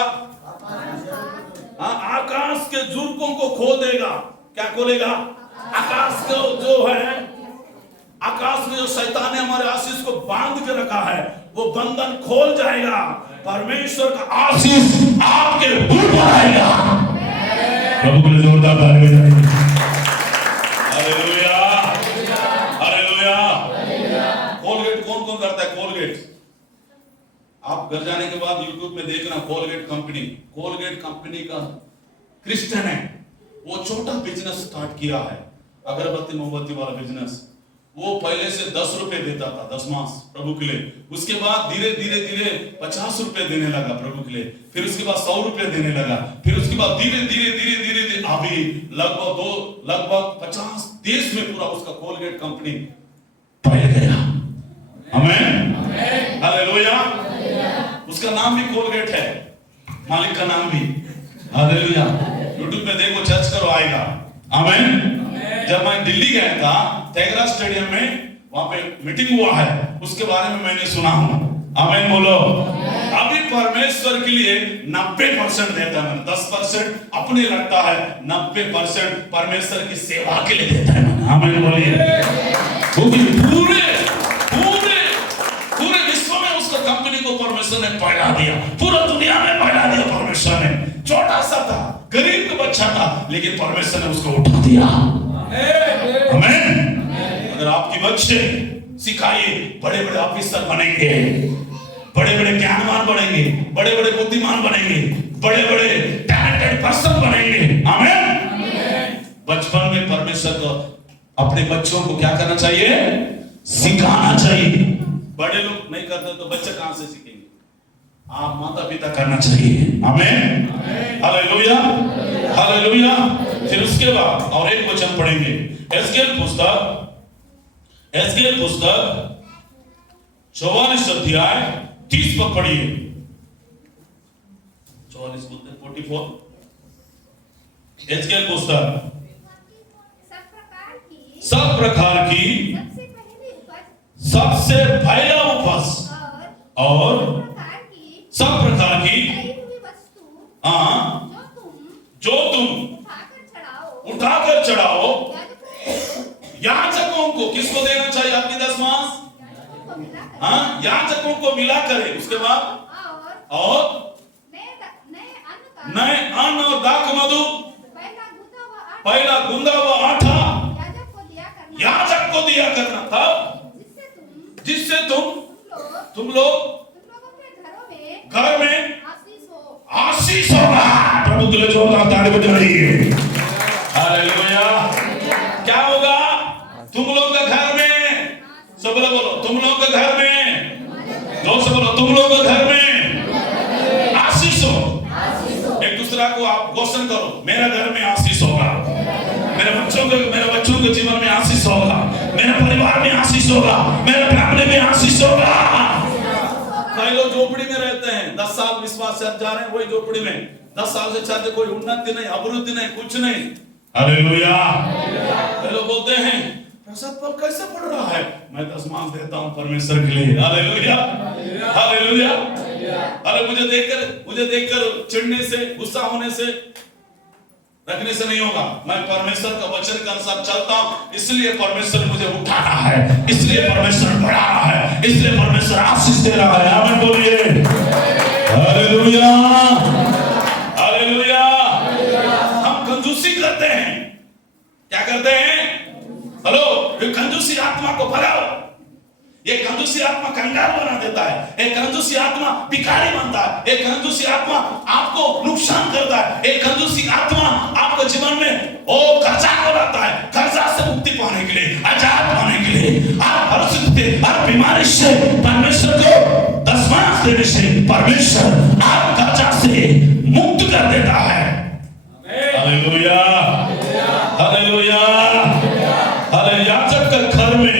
हाँ, आकाश के जुल्फों को खोल देगा। क्या खोलेगा? आकाश को जो है, आकाश में जो शैतान ने हमारे आशीष को बांध के रखा है, वो बंधन खोल जाएगा। परमेश्वर का आशीष आपके ऊपर आएगा। प्रभु के लिए जोरदार ताली बजाइए। Hallelujah, hallelujah. कोलगेट कौन कौन करता है? कोलगेट आप घर जाने के बाद यूट्यूब में देखना, कोलगेट कंपनी का क्रिश्चियन है, वो छोटा बिजनेस स्टार्ट किया है, अगरबत्ती मोमबत्ती वाला बिजनेस। वो पहले से 10 रुपए देता था 10 मास प्रभु के लिए, उसके बाद धीरे धीरे 50 रुपए देने लगा प्रभु के लिए, फिर उसके बाद 100 रुपए देने लगा, फिर उसके बाद धीरे धीरे अभी लगभग 50 देश में पूरा उसका कोलगेट कंपनी फैल गया। आमीन, हालेलुया। उसका नाम भी कोलगेट है, मालिक का नाम भी। हालेलुया। यूट्यूब में देखो, सर्च करो, आएगा। आमीन। जब मैं दिल्ली गया था, तेगरा स्टेडियम में, वहां पे मीटिंग हुआ है, उसके बारे में मैंने सुना हूं। आमीन बोलो। अभी परमेश्वर के लिए 90% देता है, 10% अपने लगता है, 90% परमेश्वर की सेवा के लिए देता है। आमीन बोलिए। क्योंकि पूरे विश्व में उसका कंपनी को परमेश्वर ने फैला दिया, पूरा दुनिया में फैला दिया परमेश्वर ने। छोटा सा था, गरीब का बच्चा था, लेकिन परमेश्वर ने उसको उठा दिया। आमीन। अगर आपके बच्चे सिखाइए, बड़े बड़े ऑफिसर बनेंगे, बड़े बड़े ज्ञानवान बनेंगे, बड़े बड़े बुद्धिमान बनेंगे, बड़े बड़े टैलेंटेड पर्सन बनेंगे। आमीन। बचपन में परमेश्वर को अपने बच्चों को क्या करना चाहिए? सिखाना चाहिए। बड़े लोग नहीं करते तो बच्चे कहां से सीखेंगे? आप माता पिता करना चाहिए। आमीन, हालेलुया, हालेलुया। फिर उसके बाद और एक वचन पढ़ेंगे, एस्केल पुस्तक 44 अध्याय 30 पद पढ़िए। 44 बोलते 44, एस्केल पुस्तक सब प्रकार की सबसे पहला उपज और सब प्रकार की जो तुम उठाकर चढ़ाओ याजकों को। किसको देना चाहिए आपकी 10 मास? याजकों को मिला करे। उसके बाद और नए अन्न और दाख मधु, पहला गुंदा हुआ आटा याजक को दिया करना था, जिससे तुम लोग घर में आशीष होगा। प्रभु के लिए जोरदार ताली बजाइए। हालेलुया। क्या होगा? तुम लोग के घर में, सब लोग बोलो, तुम लोग के घर में, जोर से बोलो, तुम लोग के घर में आशीष हो। एक दूसरा को आप क्वेश्चन करो, मेरा घर में आशीष होगा, मेरे बच्चों के जीवन में आशीष होगा, मेरे परिवार में आशीष होगा, मेरे फैमिली में आशीष होगा। कई लोग झोपड़ी में रहते हैं, 10 साल विश्वास से जा रहे हैं, वही झोपड़ी में 10 साल से चाहते, कोई उन्नति नहीं, अभिवृद्धि नहीं, कुछ नहीं। हालेलुया। कई लोग बोलते हैं, प्रसाद पल कैसे पढ़ रहा है? मैं 10 मास देता हूं परमेश्वर के लिए। Hallelujah, hallelujah. अरे मुझे देखकर चिढ़ने से, गुस्सा होने से, रखने से नहीं होगा। मैं परमेश्वर का वचन के अनुसार चलता हूं, इसलिए परमेश्वर मुझे उठाना है, इसलिए परमेश्वर बढ़ा रहा है, इसलिए परमेश्वर आशीष दे रहा है। आमीन बोलिए। Hallelujah, hallelujah. हम कंजूसी करते हैं, क्या करते हैं? हेलो, ये कंजूसी आत्मा को भगाओ। ये कंजूसी आत्मा कंगाल बना देता है, एक कंजूसी आत्मा भिखारी बनता है, एक कंजूसी आत्मा आपको नुकसान करता है, एक कंजूसी आत्मा आपको जीवन में खर्चा को लाता है। खर्चा से मुक्ति पाने के लिए, आजाद पाने के लिए, आप हर स्थिति, हर बीमारी से परमेश्वर को 10 मास देने से परमेश्वर आप खर्चा से मुक्त कर देता है। Hallelujah, hallelujah, hallelujah. याजक के घर में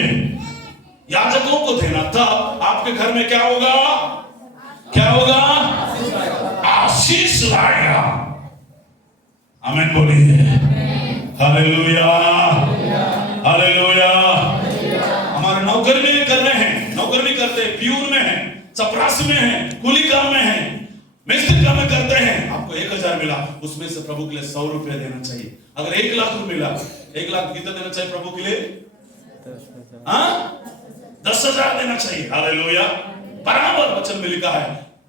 याजकों को देना था, आपके घर में क्या होगा? क्या होगा? आशीष लाएगा। आमीन बोलिए। Hallelujah, hallelujah. हमारे नौकरी में कर रहे हैं, नौकरी नहीं करते, प्यूर में है, चपरासी में हैं, कुली काम में हैं, मिस्त्री काम में करते हैं, आपको 1000 मिला, उसमें से प्रभु के लिए 100 रुपया देना चाहिए। अगर 1 लाख मिला, 1 लाख कितना देना चाहिए प्रभु के लिए? 10,000 देना चाहिए। हालेलुया। बराबर वचन में लिखा है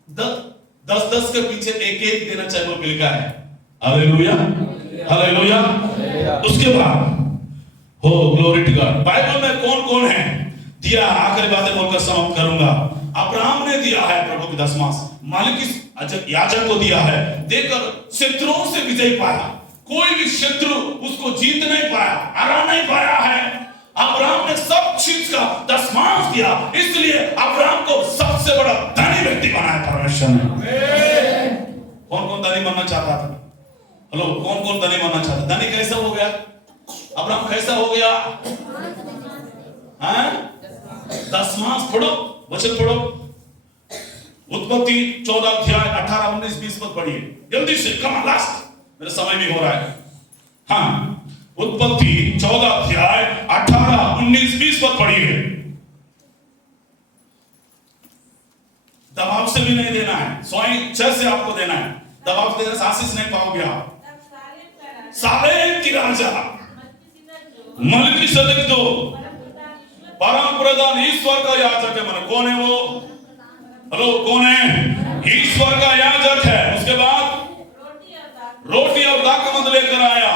10 के पीछे 1 देना चाहिए, वो लिखा है। Hallelujah, hallelujah. उसके बाद हो ग्लोरी टू गॉड। बाइबल में कौन कौन है दिया? आखिरी बातें बोलकर समाप्त करूंगा। अब्राहम ने दिया है प्रभु की दशमांश, मालिक याजक को दिया है, देकर शत्रुओं से विजय पाया। कोई भी शत्रु उसको जीत नहीं पाया, हरा नहीं पाया है। अब्राहम ने सब चीज का दशमांश दिया, इसलिए अब्राहम को सबसे बड़ा धनी व्यक्ति बनाया परमेश्वर ने। कौन कौन धनी बनना चाहता था? हेलो, कौन कौन धनी बनना चाहता? धनी कैसा हो गया? अब्राहम कैसा हो गया? दशमांश पढ़ो, वचन पढ़ो। उत्पत्ति 14 अध्याय 18, 19, 20 पद पढ़िए जल्दी से। कम ऑन लास्ट, मेरा समय भी हो रहा है। हाँ, उत्पत्ति 14 अध्याय 18, 19, 20 पद पढ़िए। दबाव से भी नहीं देना है, स्वयं इच्छा से आपको देना है। दबाव देने से आशीष नहीं पाओगे आप। सालेम की राजा मलिकिसदक जो परम प्रधान ईश्वर का याजक है। मन कौन है वो? हेलो, कौन है? ईश्वर का याजक है। उसके बाद रोटी और दाखमध लेकर आया।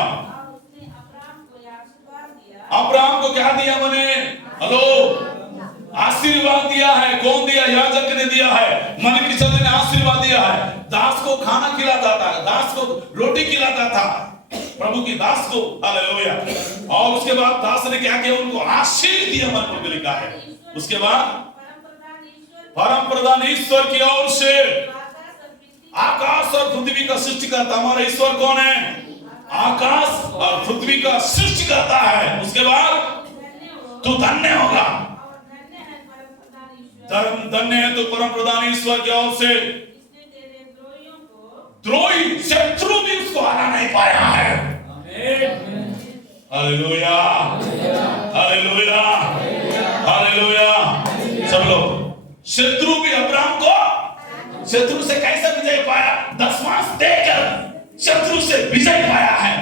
अब्राहम को क्या दिया? मैंने हेलो आशीर्वाद दिया है। कौन दिया? याजक ने दिया है। मलिकिसदक ने आशीर्वाद दिया है। दास को खाना खिलाता था, दास को रोटी खिलाता था, प्रभु की दास को। हालेलुया। और उसके बाद दास ने क्या किया? उनको आशीष दिया, मन को लिखा है। उसके बाद परम प्रधान ईश्वर की ओर से आकाश और पृथ्वी का सृष्टि करता। हमारा ईश्वर कौन है? आकाश और पृथ्वी का सृष्टि करता है। उसके बाद तू धन्य होगा, धन्य है तो परम प्रधान ईश्वर की ओर से। द्रोही शत्रु भी उसको हरा नहीं पाया है। Hallelujah, hallelujah, hallelujah. सब लोग, शत्रु भी अब्राहम को शत्रु से कैसे विजय पाया? दशमांश देकर शत्रु से विजय पाया है।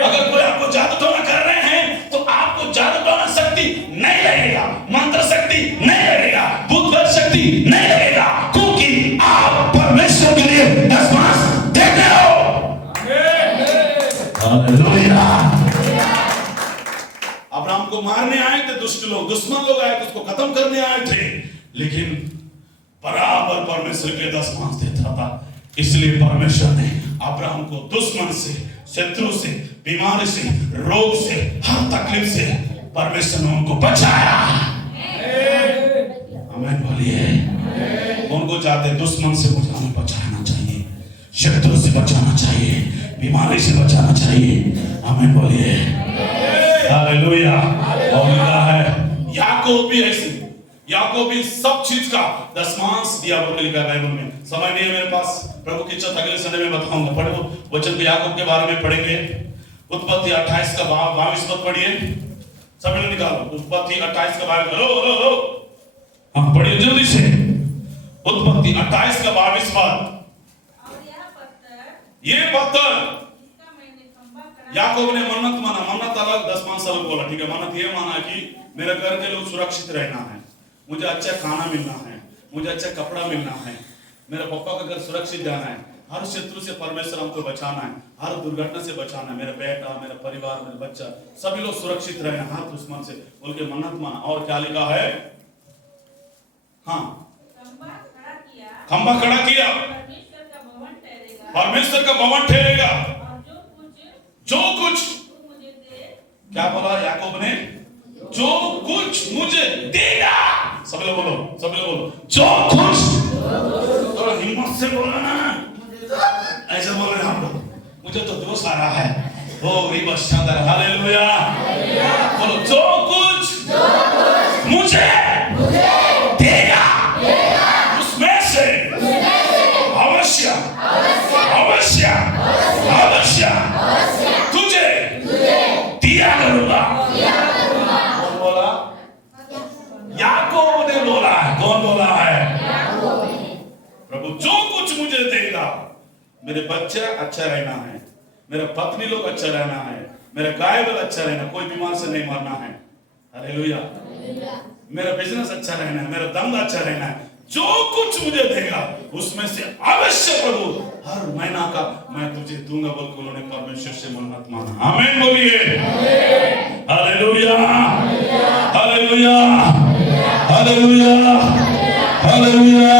अगर कोई आपको जादू टोना कर रहे हैं तो आपको जादू टोना शक्ति नहीं लगेगा, मंत्र शक्ति नहीं लगेगा, भूत बल शक्ति नहीं लगेगा, क्योंकि आप परमेश्वर के लिए दशमांश देते हो। हालेलुया। अब्राहम को मारने आए थे दुष्ट लोग, दुश्मन लोग आए थे, उसको खत्म करने आए थे, लेकिन बराबर परमेश्वर के दशमांश देता था। इसलिए परमेश्वर ने अब्राहम को दुश्मन से, शत्रु से, बीमारी से, रोग से, हर तकलीफ से परमेश्वर ने उनको बचाया। आमीन बोलिए। उनको चाहते दुश्मन से मुझे हमें बचाना चाहिए, शत्रु से बचाना चाहिए, बीमारी से बचाना चाहिए। आमीन बोलिए। हालेलुया। और लिखा है याकूब भी ऐसे, याकूब भी सब चीज का दशमांश दिया, वो लिखा है बाइबल में। समय नहीं है मेरे पास, प्रभु की इच्छा अगले संडे में बताऊंगा। पढ़ो वचन को, याकूब के बारे में पढ़ेंगे। उत्पत्ति 28 का 22 पद पढ़िए, सब लोग निकालो। उत्पत्ति 28 का 22, रो हाँ पढ़िए जल्दी से। उत्पत्ति 28 का 22 पद। ये पत्थर याकूब ने मन्नत माना। मन्नत अलग, दशमांश अलग बोला, ठीक है। मन्नत ये माना कि मेरे घर के लोग सुरक्षित रहना है, मुझे अच्छा खाना मिलना है, मुझे अच्छा कपड़ा मिलना है, मेरे पापा का घर सुरक्षित जाना है, हर शत्रु से परमेश्वर हमको बचाना है, हर दुर्घटना से बचाना है, मेरा बेटा, मेरा परिवार, मेरा बच्चा, सभी लोग सुरक्षित रहना, हर दुश्मन से बोल के मन्नत माना। और क्या लिखा है? हाँ, खंबा खड़ा किया, परमेश्वर का भवन ठहरेगा। जो कुछ क्या बोला याकूब ने? जो कुछ मुझे देगा। सब लोग बोलो, सब लोग बोलो, जो कुछ। थोड़ा हिम्मत से बोलो ना, ऐसे बोल रहे हम लोग। मुझे तो दोष आ रहा है। ओ ये बस शानदार। हालेलुया। बोलो, जो कुछ मुझे देगा, उसमें से अवश्य अवश्य अवश्य तुझे दिया करूंगा। कौन बोला? याकूब ने बोला है। कौन बोला है? प्रभु जो कुछ मुझे देगा, मेरे बच्चे अच्छा रहना है, मेरे पत्नी लोग अच्छा रहना है, मेरा गाय बैल अच्छा रहना, कोई बीमार से नहीं मरना है, हालेलुया, मेरा बिजनेस अच्छा रहना है, मेरा धंधा अच्छा रहना है, जो कुछ मुझे देगा उसमें से अवश्य प्रभु हर महीना का मैं तुझे दूंगा बोल के उन्होंने परमेश्वर से मन्नत माना। आमीन बोलिए, हालेलुया, हालेलुया, हालेलुया, हालेलुया।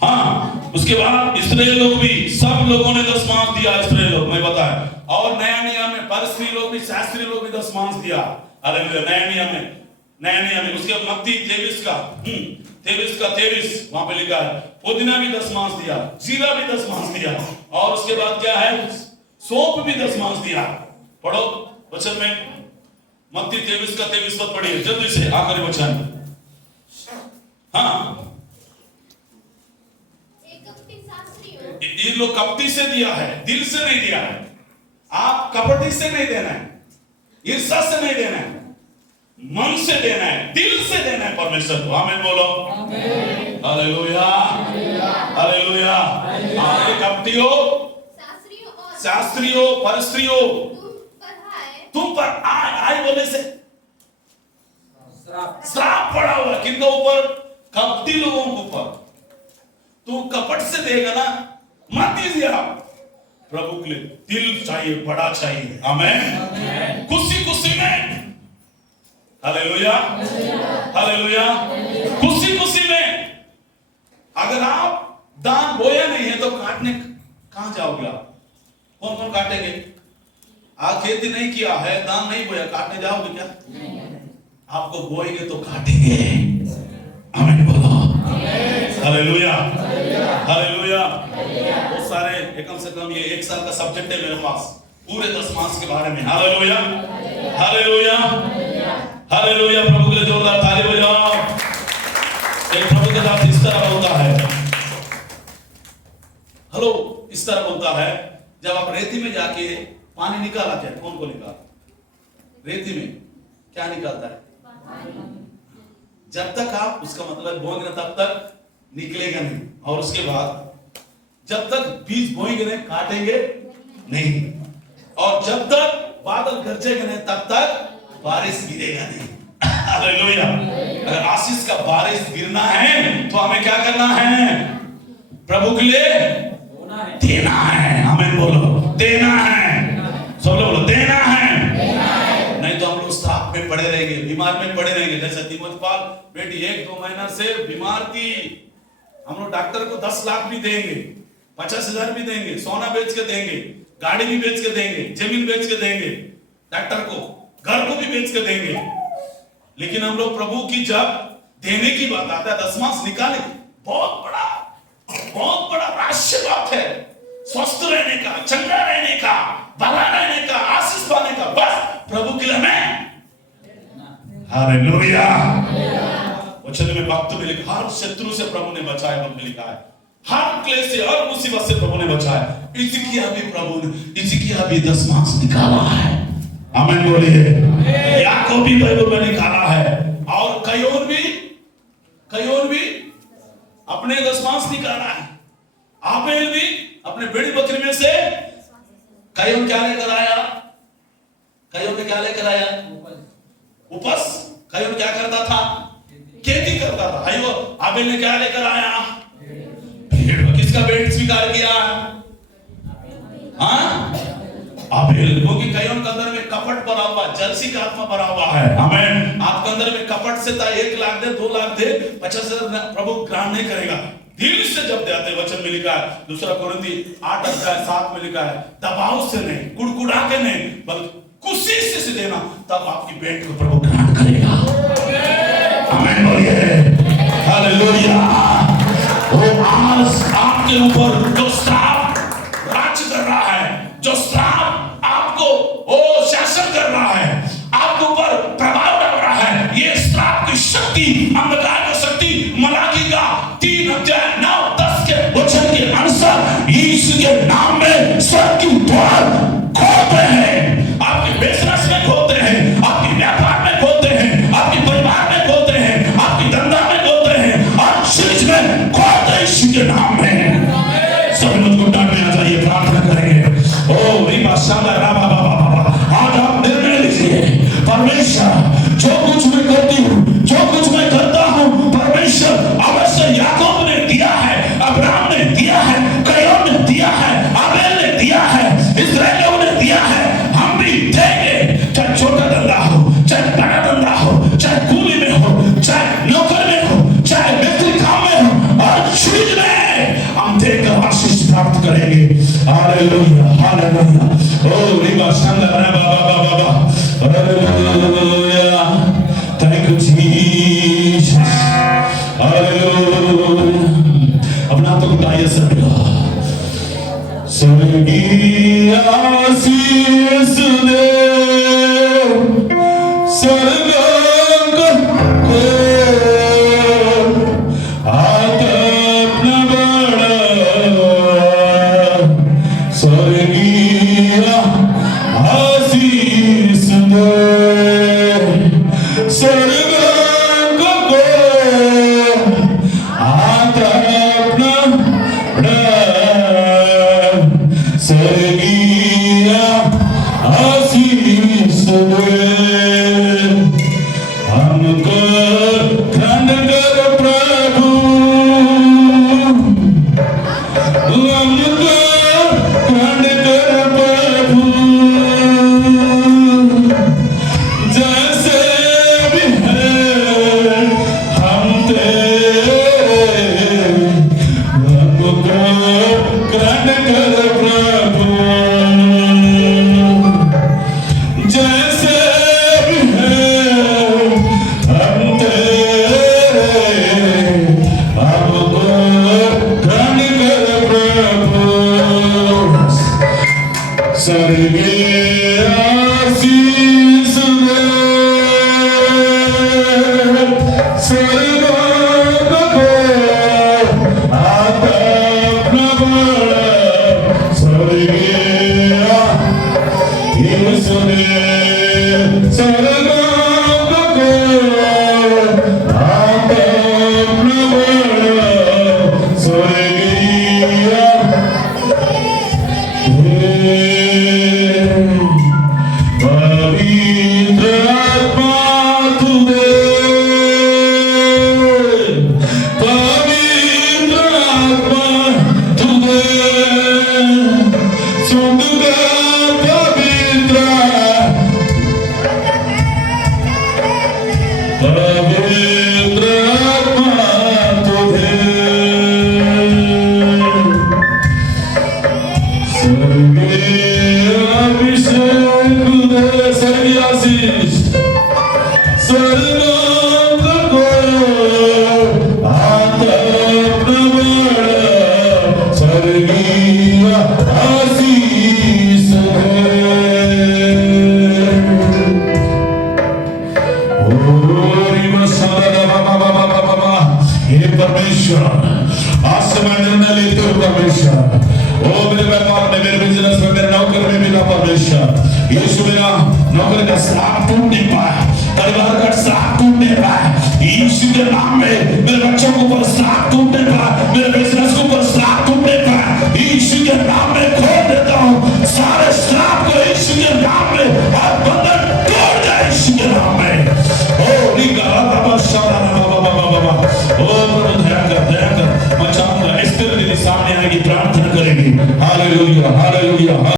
हाँ, उसके बाद इस्राएल लोग भी, सब लोगों ने दशमांश दिया, इस्राएल लोग मैं बताया, और नया नियम में परस्त्री लोग भी, शास्त्री लोग भी दशमांश दिया, हालेलुया, नया नियम में, नया नियम में। उसके बाद मत्ती 23 का 23 वहां पे लिखा है, पुदीना भी दशमांश दिया, जीरा भी दशमांश दिया, और उसके बाद क्या है, सौंफ भी दशमांश दिया। पढ़ो वचन में, मत्ती 23 का 23 पद पढ़िए जल्दी से, आखिरी वचन। हाँ, ये लोग कपटी से दिया है, दिल से नहीं दिया है। आप कपटी से नहीं देना है, ईर्ष्या से नहीं देना है, मन से देना है, दिल से देना है परमेश्वर को। आमीन बोलो, हालेलुया, हालेलुया। आपके कपटियों, शास्त्रियों, परस्त्रियों, तुम पर आय बोले से श्राप पड़ा हुआ है। किनके ऊपर? कपटी लोगों के ऊपर। तू कपट से देगा ना, मत दीजिए आप। प्रभु के लिए दिल चाहिए, बड़ा चाहिए। आमीन। खुशी खुशी में, हालेलुया, हालेलुया, खुशी खुशी में। अगर आप दान बोया नहीं है तो काटने कहां जाओगे आप? कौन कौन काटेंगे? आज खेती नहीं किया है, दान नहीं बोया, काटने जाओगे क्या? आपको बोएंगे तो काटेंगे। आमीन बोलो, हालेलुया, हालेलुया। बहुत सारे, कम से कम ये 1 साल का सब्जेक्ट है मेरे पास, पूरे दशमांश के बारे में। Hallelujah, hallelujah, hallelujah. प्रभु के लिए जोरदार ताली बजाओ। एक प्रभु के साथ इस तरह बोलता है, हेलो, इस तरह बोलता है, जब आप रेती में जाके पानी निकाला, क्या कौन को निकाला? रेती में क्या निकालता है? जब तक आप, उसका मतलब बोएंगे तब तक निकलेगा नहीं, और उसके बाद जब तक बीज बोएंगे नहीं, काटेंगे नहीं, और जब तक बादल गरजेगा नहीं तब तक बारिश गिरेगा नहीं। हालेलुया। अगर आशीष का बारिश गिरना है तो हमें क्या करना है? प्रभु के लिए देना है। आमीन बोलो, देना है। सब लोग बोलो, देना है। नहीं तो हम लोग श्राप में पड़े रहेंगे, बीमार में पड़े रहेंगे। जैसे तिमोथपाल बेटी 1-2 महीना से बीमार थी, हम लोग डॉक्टर को 10 लाख भी देंगे, 50,000 भी देंगे, सोना बेच के देंगे, गाड़ी भी बेच के देंगे, जमीन बेच के देंगे, डॉक्टर को घर को भी बेच के देंगे। लेकिन हम लोग प्रभु की जब देने की बात आता है, दशमांश निकाले, बहुत बड़ा रहस्य बात है। स्वस्थ रहने का, चंगा रहने का, भला रहने का, आशीष पाने का, बस प्रभु के लिए मैं। हालेलुया। वचन में भक्त में लिखा, हर शत्रु से प्रभु ने बचाया, भक्त लिखा है, हर क्लेश से, हर मुसीबत से प्रभु ने बचाया। इजकिया भी प्रभु ने, इजकिया भी दशमांश निकाला है। आमीन बोलिए। याकूब भी बाइबल में निकाला है, और कयोन भी अपने दशमांश निकाला है। आबेल भी अपने भेड़ बकरी में से, कयोन क्या लेकर आया? कयोन ने क्या लेकर आया? उपस। कयोन क्या करता था? खेती करता था। आयो, आबेल ने क्या लेकर आया? भेड़। किसका भेड़ स्वीकार किया? हाँ, आबेल। क्योंकि कयोन के अंदर में कपट भरा हुआ, जलसी का आत्मा भरा हुआ है। आमीन। आपके अंदर में कपट से था, 1 लाख दे, 2 लाख दे, 50,000 प्रभु ग्रहण नहीं करेगा। दिल से जब देते, वचन में लिखा है, 2 कोरिन्थी 8:7 में लिखा है, दबाव से नहीं, कुड़कुड़ा के नहीं, बल्कि खुशी से देना, तब आपकी भेंट को प्रभु ग्रहण करेगा। आमीन बोलिए, हालेलुया। वो आज आपके ऊपर जो श्राप राज्य कर रहा है, जो श्राप आपको वो शासन कर रहा है, आपके ऊपर प्रभाव डाल रहा है, ये श्राप की शक्ति, अंधकार की शक्ति, मलाकी का 3:9-10 के वचन के अनुसार यीशु के नाम में स्वर्ग की द्वार खोलते हैं। आपके बिजनेस में खोलते हैं, आपके व्यापार में खोलते हैं, आपके परिवार में खोलते हैं, आपके धंधा में खोलते हैं, हर चीज में खोलते Hallelujah, hallelujah. Oh, Riba Shanda Baba. Hallelujah. Thank you, Jesus. Hallelujah. अपना तो उठाइए सबका स्वर्गीय आशीष दे स्वर्ग को आत्म बड़ा स्वर्गीय आशीष दे स्वर्ग को आत्म स्वर्गीय आशीष दे हमको खंड कर प्रभु हमको खंड कर प्रभु जैसे भी है हम तेरे हमको खंड कर प्रभु जैसे भी है हम तेरे हमको खंड कर प्रभु स्वर्गीय आशीष दे स्वर्ग को आत्म बड़ा स्वर्गीय यीशु ने स्वर्ग को आत्म बड़ा स्वर्गीय पवित्र आत्मा तुझे पवित्र आत्मा तुझे सुन का पवित्र आत्मा तुझे स्वर्गीय अभिषेक दे स्वर्गीय आशीष स्वर्ग को आत्म बड़ा स्वर्गीय आशीष दे हे परमेश्वर आज से मैं निर्णय लेते हूँ परमेश्वर ओ मेरे व्यापार में मेरे बिजनेस में मेरे नौकर में मेरा परमेश्वर यीशु मेरा नौकर का श्राप टूट नहीं पाया परिवार का श्राप टूट नहीं पाया यीशु के नाम में मेरे बच्चों को ऊपर श्राप टूट नहीं पाया मेरे